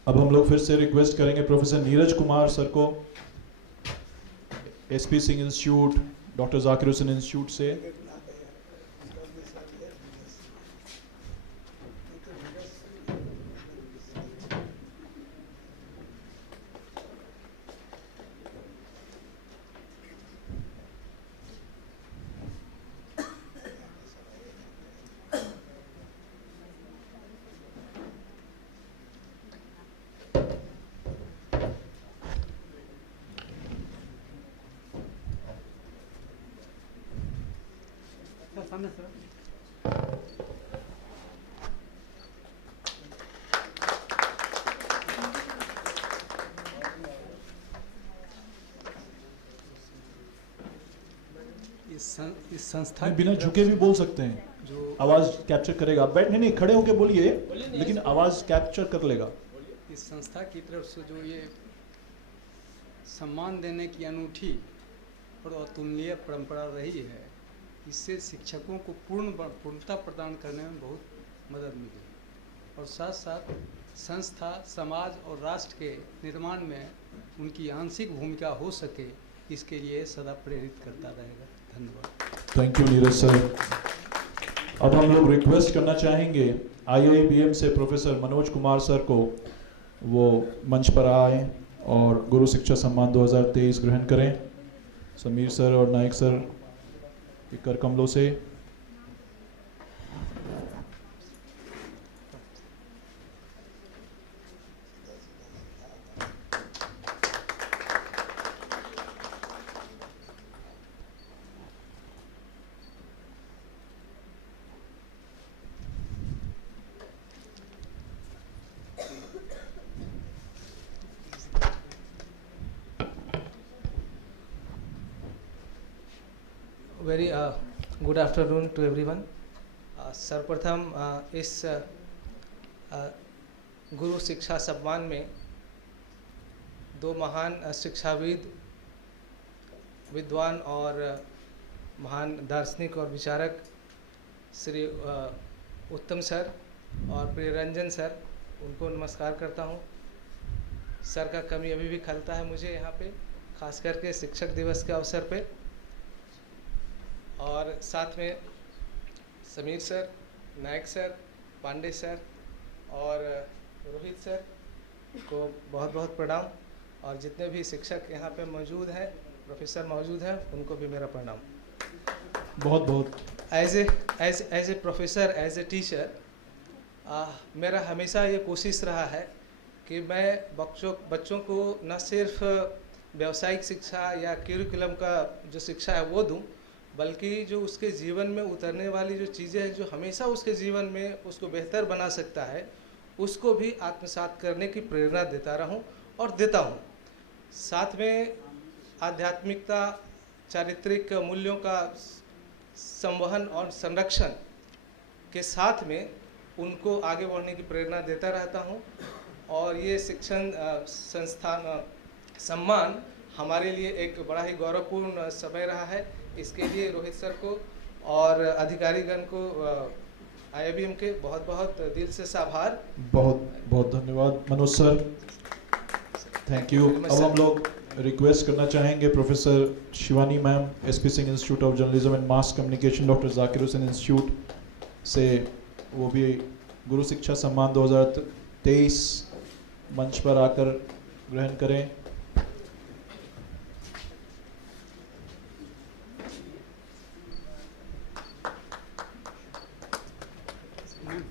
अब हम लोग फिर से रिक्वेस्ट करेंगे प्रोफेसर नीरज कुमार सर को, SP Singh institute, doctor Zakir Hussain institute से। सामने सर। इस संस्था बिना झुके भी बोल सकते हैं, जो आवाज कैप्चर करेगा। बैठ नहीं, खड़े होके बोलिए, लेकिन आवाज कैप्चर कर लेगा। इस संस्था की तरफ से जो ये सम्मान देने की अनूठी और अतुलनीय परंपरा रही है, इससे शिक्षकों को पूर्णता प्रदान करने में बहुत मदद मिली और साथ साथ संस्था, समाज और राष्ट्र के निर्माण में उनकी आंशिक भूमिका हो सके, इसके लिए सदा प्रेरित करता रहेगा। धन्यवाद। Thank you Neeraj sir. अब हम लोग रिक्वेस्ट करना चाहेंगे IIBM से प्रोफेसर मनोज कुमार सर को, वो मंच पर आए और गुरु शिक्षा सम्मान 2023 ग्रहण करें। समीर सर और नायक सर कर कमलों से। Very good afternoon to everyone. सर्वप्रथम इस गुरु शिक्षा सम्मान में दो महान शिक्षाविद, विद्वान और महान दार्शनिक और विचारक श्री उत्तम सर और प्रियरंजन सर, उनको नमस्कार करता हूँ। सर का कमी अभी भी खलता है मुझे यहाँ पे, खास करके शिक्षक दिवस के अवसर पे। और साथ में समीर सर, नायक सर, पांडे सर और रोहित सर को बहुत बहुत प्रणाम। और जितने भी शिक्षक यहाँ पे मौजूद हैं, प्रोफेसर मौजूद हैं, उनको भी मेरा प्रणाम। बहुत बहुत। As a professor, as a teacher, मेरा हमेशा ये कोशिश रहा है कि मैं बच्चों को न सिर्फ व्यावसायिक शिक्षा या करिकुलम का जो शिक्षा है वो दूं, बल्कि जो उसके जीवन में उतरने वाली जो चीज़ें हैं, जो हमेशा उसके जीवन में उसको बेहतर बना सकता है, उसको भी आत्मसात करने की प्रेरणा देता रहूं और देता हूं। साथ में आध्यात्मिकता, चारित्रिक मूल्यों का संवहन और संरक्षण के साथ में उनको आगे बढ़ने की प्रेरणा देता रहता हूं। और ये शिक्षण संस्थान सम्मान हमारे लिए एक बड़ा ही गौरवपूर्ण समय रहा है। इसके लिए रोहित सर को और अधिकारीगण को IIBM के बहुत बहुत दिल से आभार। बहुत बहुत धन्यवाद मनोज सर, थैंक यू। अब हम लोग रिक्वेस्ट करना चाहेंगे professor Shivani ma'am, SP Singh institute of journalism and mass communication, doctor Zakir Hussain institute से, वो भी गुरु शिक्षा सम्मान 2023 मंच पर आकर ग्रहण करें। डॉक्टर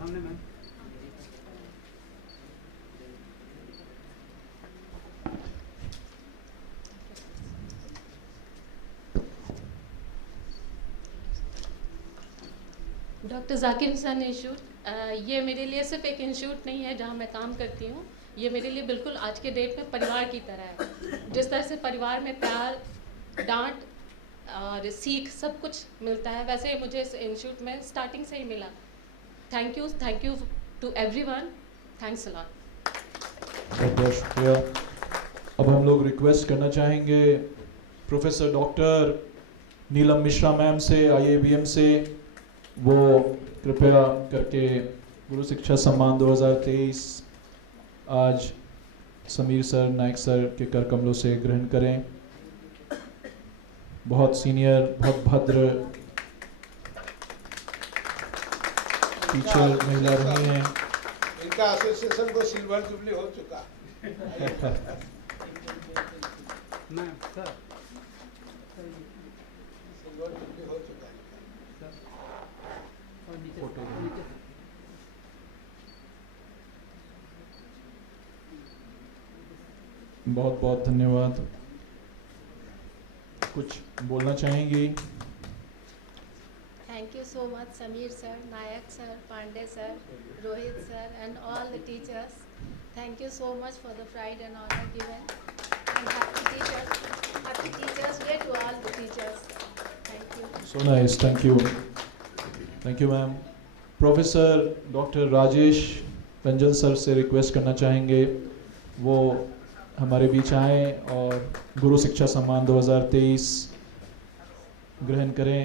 जाकिर हुसैन इंस्टीट्यूट, ये मेरे लिए सिर्फ एक इंस्टीट्यूट नहीं है जहाँ मैं काम करती हूँ, ये मेरे लिए बिल्कुल आज के डेट में परिवार की तरह है। जिस तरह से परिवार में प्यार, डांट और सीख सब कुछ मिलता है, वैसे मुझे इस इंस्टीट्यूट में स्टार्टिंग से ही मिला। Thank you to everyone, thanks a lot. बहुत बहुत शुक्रिया। अब हम लोग रिक्वेस्ट करना चाहेंगे professor doctor Neelam Mishra ma'am से, IABM से, वो कृपया करके गुरु शिक्षा सम्मान 2023 आज समीर सर, नायक सर के कर कमलों से ग्रहण करें। बहुत सीनियर, बहुत भद्र टीचर महिला रही हैं। इनका एसोसिएशन को सिल्वर जुबली हो चुका। मैम सर, सिल्वर जुबली हो चुका। बहुत बहुत धन्यवाद। कुछ बोलना चाहेंगी? Thank you so much, Sameer sir, Nayak sir, Pandey sir, Rohit sir, and all the teachers. Thank you so much for the pride and honor given. And happy Teachers Day to all the teachers. Thank you. So nice, thank you. Thank you ma'am. Professor doctor Rajesh Ranjan sir से request करना चाहेंगे वो हमारे बीच आएँ और गुरु शिक्षा सम्मान 2023 ग्रहण करें।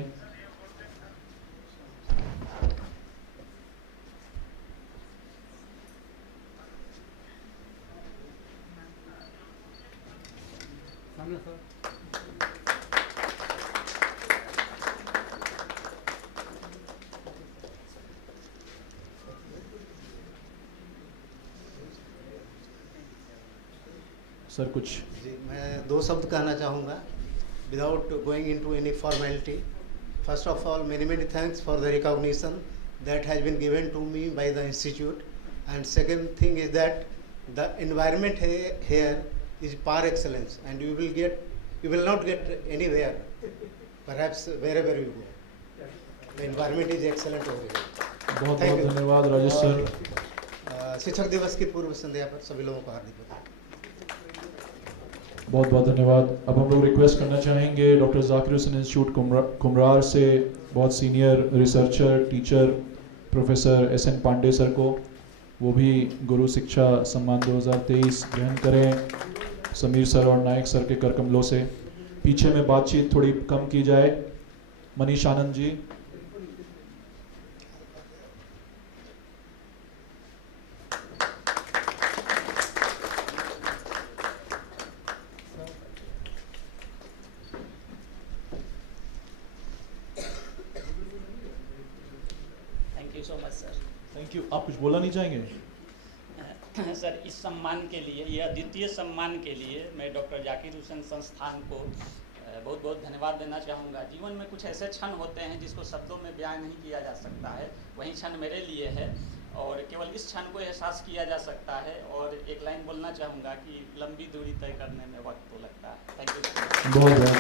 सर कुछ जी, मैं 2 शब्द कहना चाहूँगा without going into any formality. First of all many thanks for the recognition that has been given to me by the institute, and second thing is that the environment here is par excellence, and you will not get anywhere, perhaps wherever you go. The environment is excellent over here. बहुत बहुत धन्यवाद Rajesh sir. शिक्षक दिवस की पूर्व संध्या पर सभी लोगों को हार्दिक बधाई। बहुत बहुत धन्यवाद। अब हम लोग रिक्वेस्ट करना चाहेंगे डॉक्टर जाकिर हुसैन इंस्टीट्यूट कुमरार से बहुत senior researcher teacher professor SN Pandey sir को, वो भी गुरु शिक्षा सम्मान 2023 ग्रहण करें समीर सर और नायक सर के कर कमलों से। पीछे में बातचीत थोड़ी कम की जाए। मनीष आनंद जी। Thank you. आप कुछ बोलना नहीं चाहेंगे? सर, इस सम्मान के लिए, यह अद्वितीय सम्मान के लिए मैं डॉक्टर जाकिर हुसैन संस्थान को बहुत बहुत धन्यवाद देना चाहूँगा। जीवन में कुछ ऐसे क्षण होते हैं जिसको शब्दों में बयान नहीं किया जा सकता है, वही क्षण मेरे लिए है और केवल इस क्षण को एहसास किया जा सकता है। और एक लाइन बोलना चाहूँगा कि लंबी दूरी तय करने में वक्त तो लगता है। Thank you. बहुत बहुत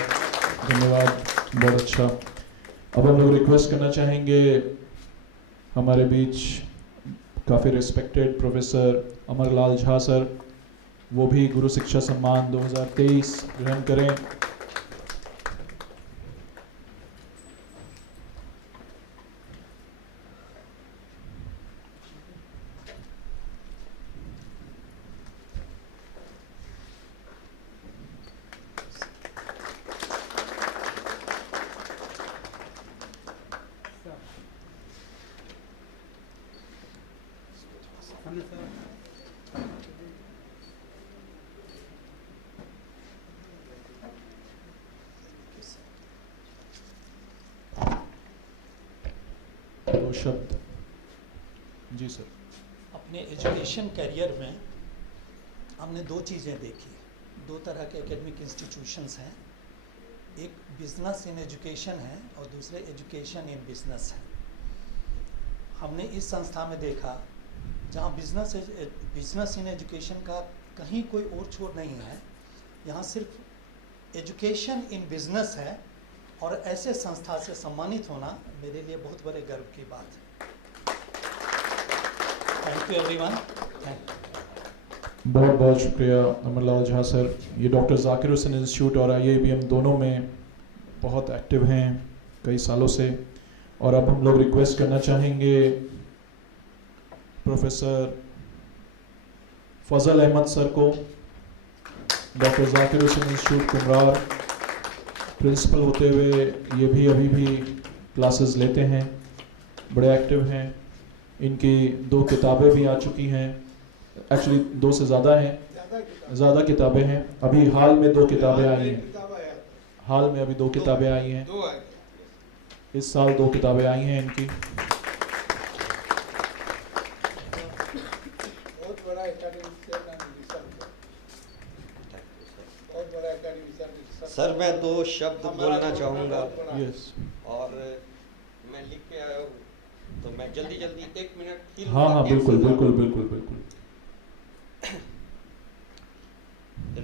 धन्यवाद, बहुत अच्छा। अब हम लोग रिक्वेस्ट करना चाहेंगे हमारे बीच काफ़ी respected professor Amarlal Jha sir, वो भी गुरु शिक्षा सम्मान 2023 ग्रहण करें। शब्द जी सर। अपने एजुकेशन करियर में हमने 2 चीज़ें देखी। 2 तरह के एकेडमिक इंस्टीट्यूशंस हैं, एक बिजनेस इन एजुकेशन है और दूसरे एजुकेशन इन बिजनेस है। हमने इस संस्था में देखा जहाँ बिजनेस इन एजुकेशन का कहीं कोई और छोर नहीं है, यहाँ सिर्फ एजुकेशन इन बिजनेस है, और ऐसे संस्था से सम्मानित होना मेरे लिए बहुत बड़े गर्व की बात है। Thank you everyone. बहुत बहुत शुक्रिया अमरलाल झा सर। ये डॉक्टर जाकिर हुसैन इंस्टीट्यूट और IIBM दोनों में बहुत एक्टिव हैं कई सालों से। और अब हम लोग रिक्वेस्ट करना चाहेंगे प्रोफेसर फजल अहमद सर को, doctor Zakir Hussain institute Kumhrar principal होते हुए ये भी अभी भी क्लासेस लेते हैं, बड़े एक्टिव हैं। इनकी 2 किताबें भी आ चुकी हैं, एक्चुअली 2 से ज़्यादा हैं, ज़्यादा किताबें हैं। अभी हाल में 2 किताबें आई हैं, हाल में अभी 2 किताबें आई हैं, इस साल 2 किताबें आई हैं इनकी। सर मैं 2 शब्द बोलना चाहूँगा। यस। और मैं लिख के आया हूँ तो मैं जल्दी 1 मिनट ही हाँ बिल्कुल।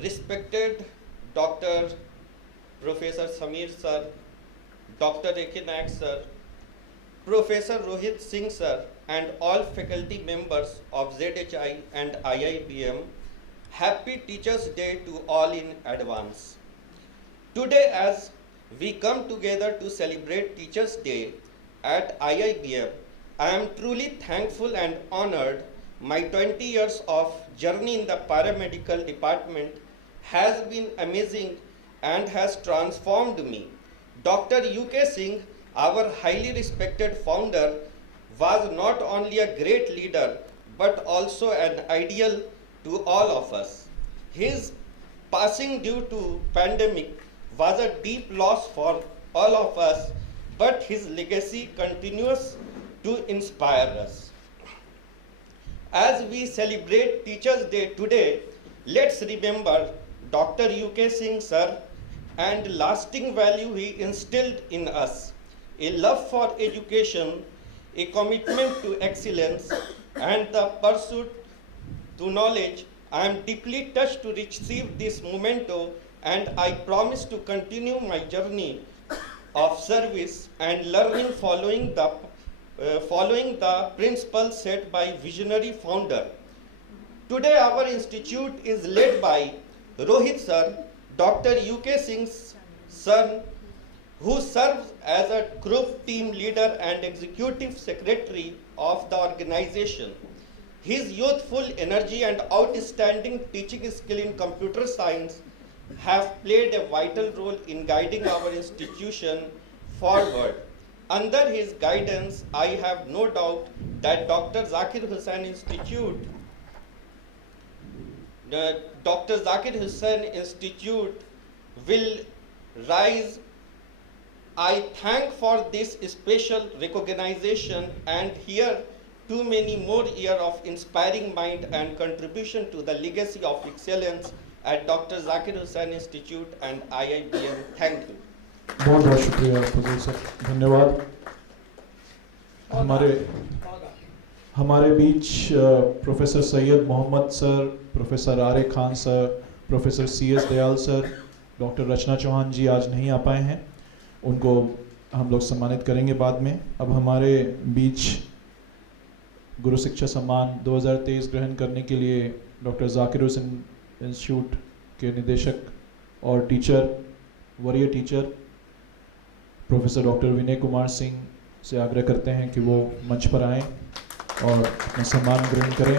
Respected Dr. Professor Sameer sir, Dr. A.K. Nayak sir, Professor Rohit Singh sir, and all faculty members of ZHI and IIBM, Happy Teachers Day to all in advance. Today, as we come together to celebrate Teachers Day at IIBM, I am truly thankful and honored. My 20 years of journey in the paramedical department has been amazing and has transformed me. Dr. UK Singh, our highly respected founder, was not only a great leader but also an ideal to all of us. His passing due to pandemic was a deep loss for all of us, but his legacy continues to inspire us. As we celebrate Teachers Day today, let's remember Dr. UK Singh sir and lasting value he instilled in us: a love for education, a commitment to excellence, and the pursuit to knowledge. I am deeply touched to receive this memento, and I promise to continue my journey of service and learning following the principles set by visionary founder. Today our institute is led by Rohit sir, Dr. UK Singh's son, who serves as a group team leader and executive secretary of the organization. His youthful energy and outstanding teaching skill in computer science have played a vital role in guiding our institution forward. Under his guidance, I have no doubt that Dr. Zakir Hussain Institute will rise. I thank for this special recognition and here too many more years of inspiring mind and contribution to the legacy of excellence at Dr. Zakir Hussain Institute and IIBM. Thank you. बहुत बहुत शुक्रिया फजल sir, धन्यवाद। हमारे बीच professor Syed Mohammad sir, professor R Khan sir, professor CS Dayal sir, doctor Rachna Chauhan ji आज नहीं आ पाए हैं, उनको हम लोग सम्मानित करेंगे बाद में। अब हमारे बीच गुरु शिक्षा सम्मान 2023 ग्रहण करने के लिए डॉक्टर जाकिर हुसैन इंस्टीट्यूट के निदेशक और टीचर, वरीय teacher professor doctor Vinay Kumar Singh से आग्रह करते हैं कि वो मंच पर आएं और अपना सम्मान ग्रहण करें।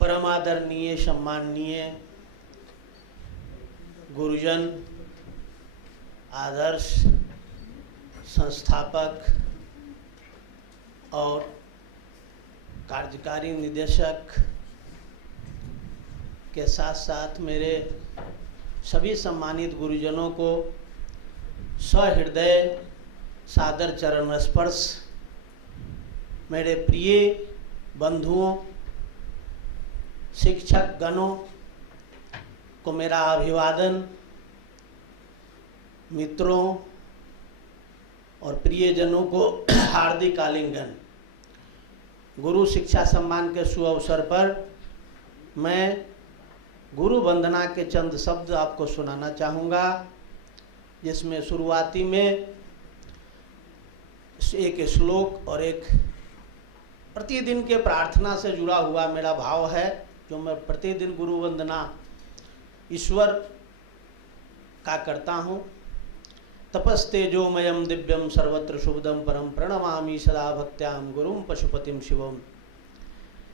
परमादरणीय सम्माननीय गुरुजन, आदर्श संस्थापक और कार्यकारी निदेशक के साथ साथ मेरे सभी सम्मानित गुरुजनों को सहृदय सादर चरण स्पर्श, मेरे प्रिय बंधुओं, शिक्षक गणों को मेरा अभिवादन, मित्रों और प्रियजनों को हार्दिक आलिंगन। गुरु शिक्षा सम्मान के शुभ अवसर पर मैं गुरु वंदना के चंद शब्द आपको सुनाना चाहूँगा, जिसमें शुरुआती में एक श्लोक और एक प्रतिदिन के प्रार्थना से जुड़ा हुआ मेरा भाव है, जो मैं प्रतिदिन गुरु वंदना ईश्वर का करता हूँ। तपस्तेजोमयम दिव्यम सर्वत्र शुभदम परम प्रणमामि सदा भक्त्याम गुरुम पशुपतिम शिवम।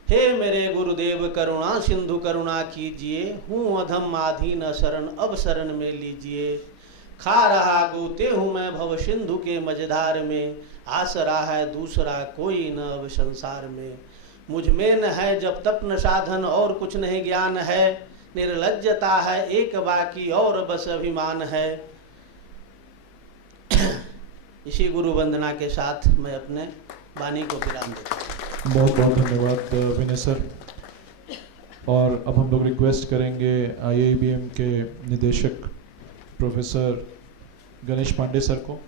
हे मेरे गुरुदेव करुणा सिंधु करुणा कीजिए, हूँ अधम आधीन शरण अब शरण में लीजिए। खा रहा गोते हूँ मैं भव सिंधु के मझधार में, आसरा है दूसरा कोई न अब संसार में। मुझ में न है जब तप न साधन और कुछ नहीं ज्ञान है, निर्लज्जता है एक बाकी और बस अभिमान है। इसी गुरु वंदना के साथ मैं अपने वाणी को विराम देता हूँ। बहुत बहुत धन्यवाद विनय सर। और अब हम लोग रिक्वेस्ट करेंगे IIBM के निदेशक प्रोफेसर गणेश पांडे सर को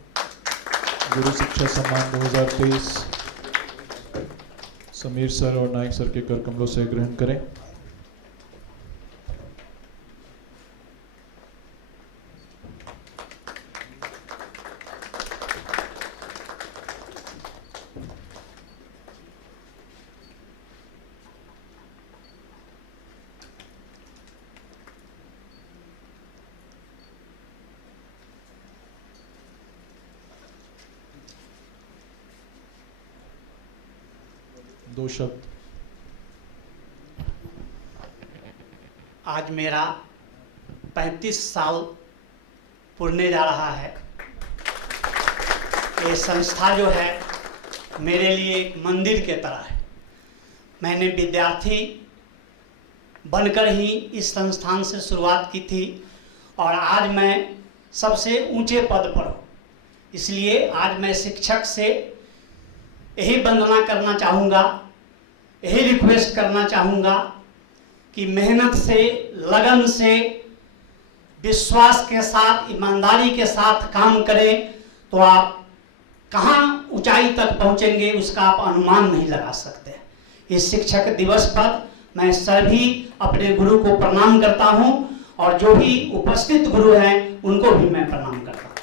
गुरु शिक्षा सम्मान 2023 समीर सर और नायक सर के कर कमलों से ग्रहण करें। दो शब्द। आज मेरा 35 साल पूरने जा रहा है। ये संस्था जो है मेरे लिए एक मंदिर के तरह है। मैंने विद्यार्थी बनकर ही इस संस्थान से शुरुआत की थी और आज मैं सबसे ऊंचे पद पर हूँ। इसलिए आज मैं शिक्षक से यही वंदना करना चाहूँगा, यही रिक्वेस्ट करना चाहूँगा कि मेहनत से, लगन से, विश्वास के साथ, ईमानदारी के साथ काम करें तो आप कहाँ ऊंचाई तक पहुँचेंगे उसका आप अनुमान नहीं लगा सकते। इस शिक्षक दिवस पर मैं सभी अपने गुरु को प्रणाम करता हूँ और जो भी उपस्थित गुरु हैं उनको भी मैं प्रणाम करता हूँ।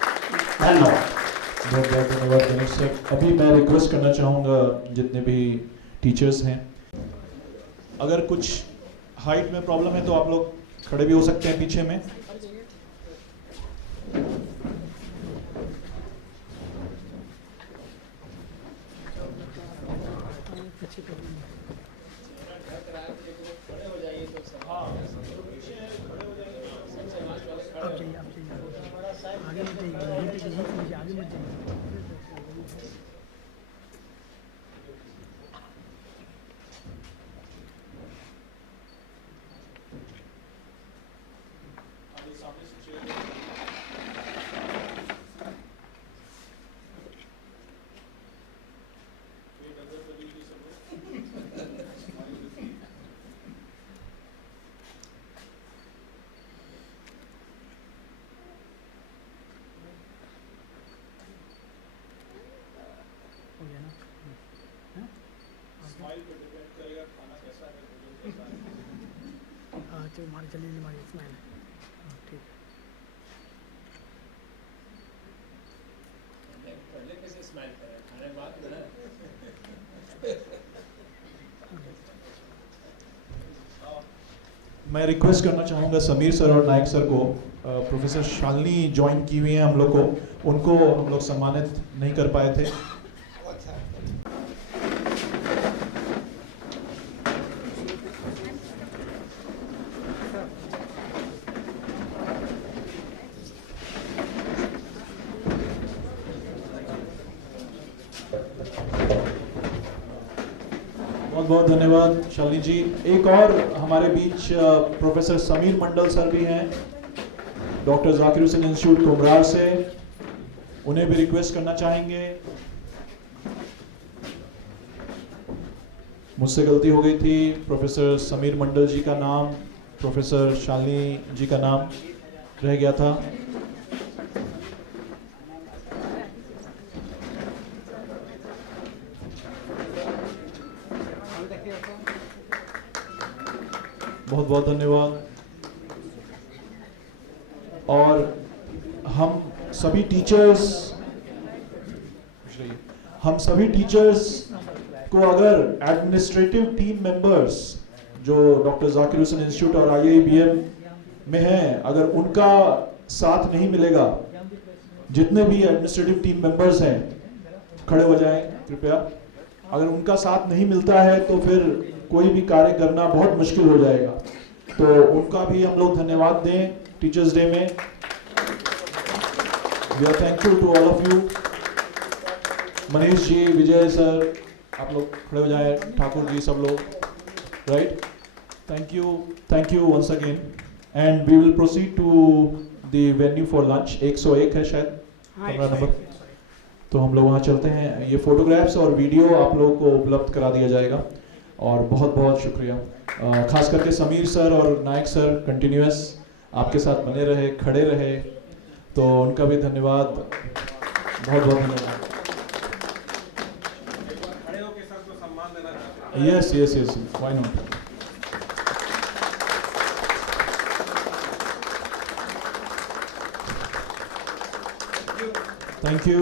धन्यवाद। बहुत बहुत धन्यवाद गणेश सर। अभी मैं रिक्वेस्ट करना चाहूँगा जितने भी टीचर्स हैं, अगर कुछ हाइट में प्रॉब्लम है तो आप लोग खड़े भी हो सकते हैं पीछे में। मान चलिए हमारी स्माइल ठीक है। पहले कैसे स्माइल कर रहे हैं, खाने बाद मैं रिक्वेस्ट करना चाहूँगा समीर सर और नायक सर को, प्रोफेसर शालिनी ज्वाइन की हुई हैं हम लोग को, उनको हम लोग सम्मानित नहीं कर पाए थे। बहुत बहुत धन्यवाद शालिनी जी। एक और हमारे बीच प्रोफेसर समीर मंडल सर भी हैं, डॉक्टर जाकिर हुसैन इंस्टीट्यूट कुमरार से। उन्हें भी रिक्वेस्ट करना चाहेंगे। मुझसे गलती हो गई थी, प्रोफेसर समीर मंडल जी का नाम प्रोफेसर शालिनी जी का नाम रह गया था। बहुत बहुत धन्यवाद। और हम सभी टीचर्स को अगर एडमिनिस्ट्रेटिव टीम मेंबर्स जो डॉक्टर जाकिर हुसैन इंस्टीट्यूट और IIBM में हैं, अगर उनका साथ नहीं मिलेगा, जितने भी एडमिनिस्ट्रेटिव टीम मेंबर्स हैं खड़े हो जाएं कृपया। अगर उनका साथ नहीं मिलता है तो फिर कोई भी कार्य करना बहुत मुश्किल हो जाएगा, तो उनका भी हम लोग धन्यवाद दें टीचर्स डे में। We are thankful to all of you. Manish ji, Vijay sir, आप लोग खड़े हो जाएं, ठाकुर जी, सब लोग, right. Thank you once again and we will proceed to the venue for lunch. 101 है शायद कमरा नंबर, तो हम लोग वहाँ चलते हैं। ये फोटोग्राफ्स और वीडियो आप लोगों को उपलब्ध करा दिया जाएगा। और बहुत बहुत शुक्रिया, खास करके समीर सर और नायक सर कंटिन्यूअस आपके साथ बने रहे, खड़े रहे, तो उनका भी धन्यवाद, बहुत बहुत धन्यवाद। Yes, why not. Thank you.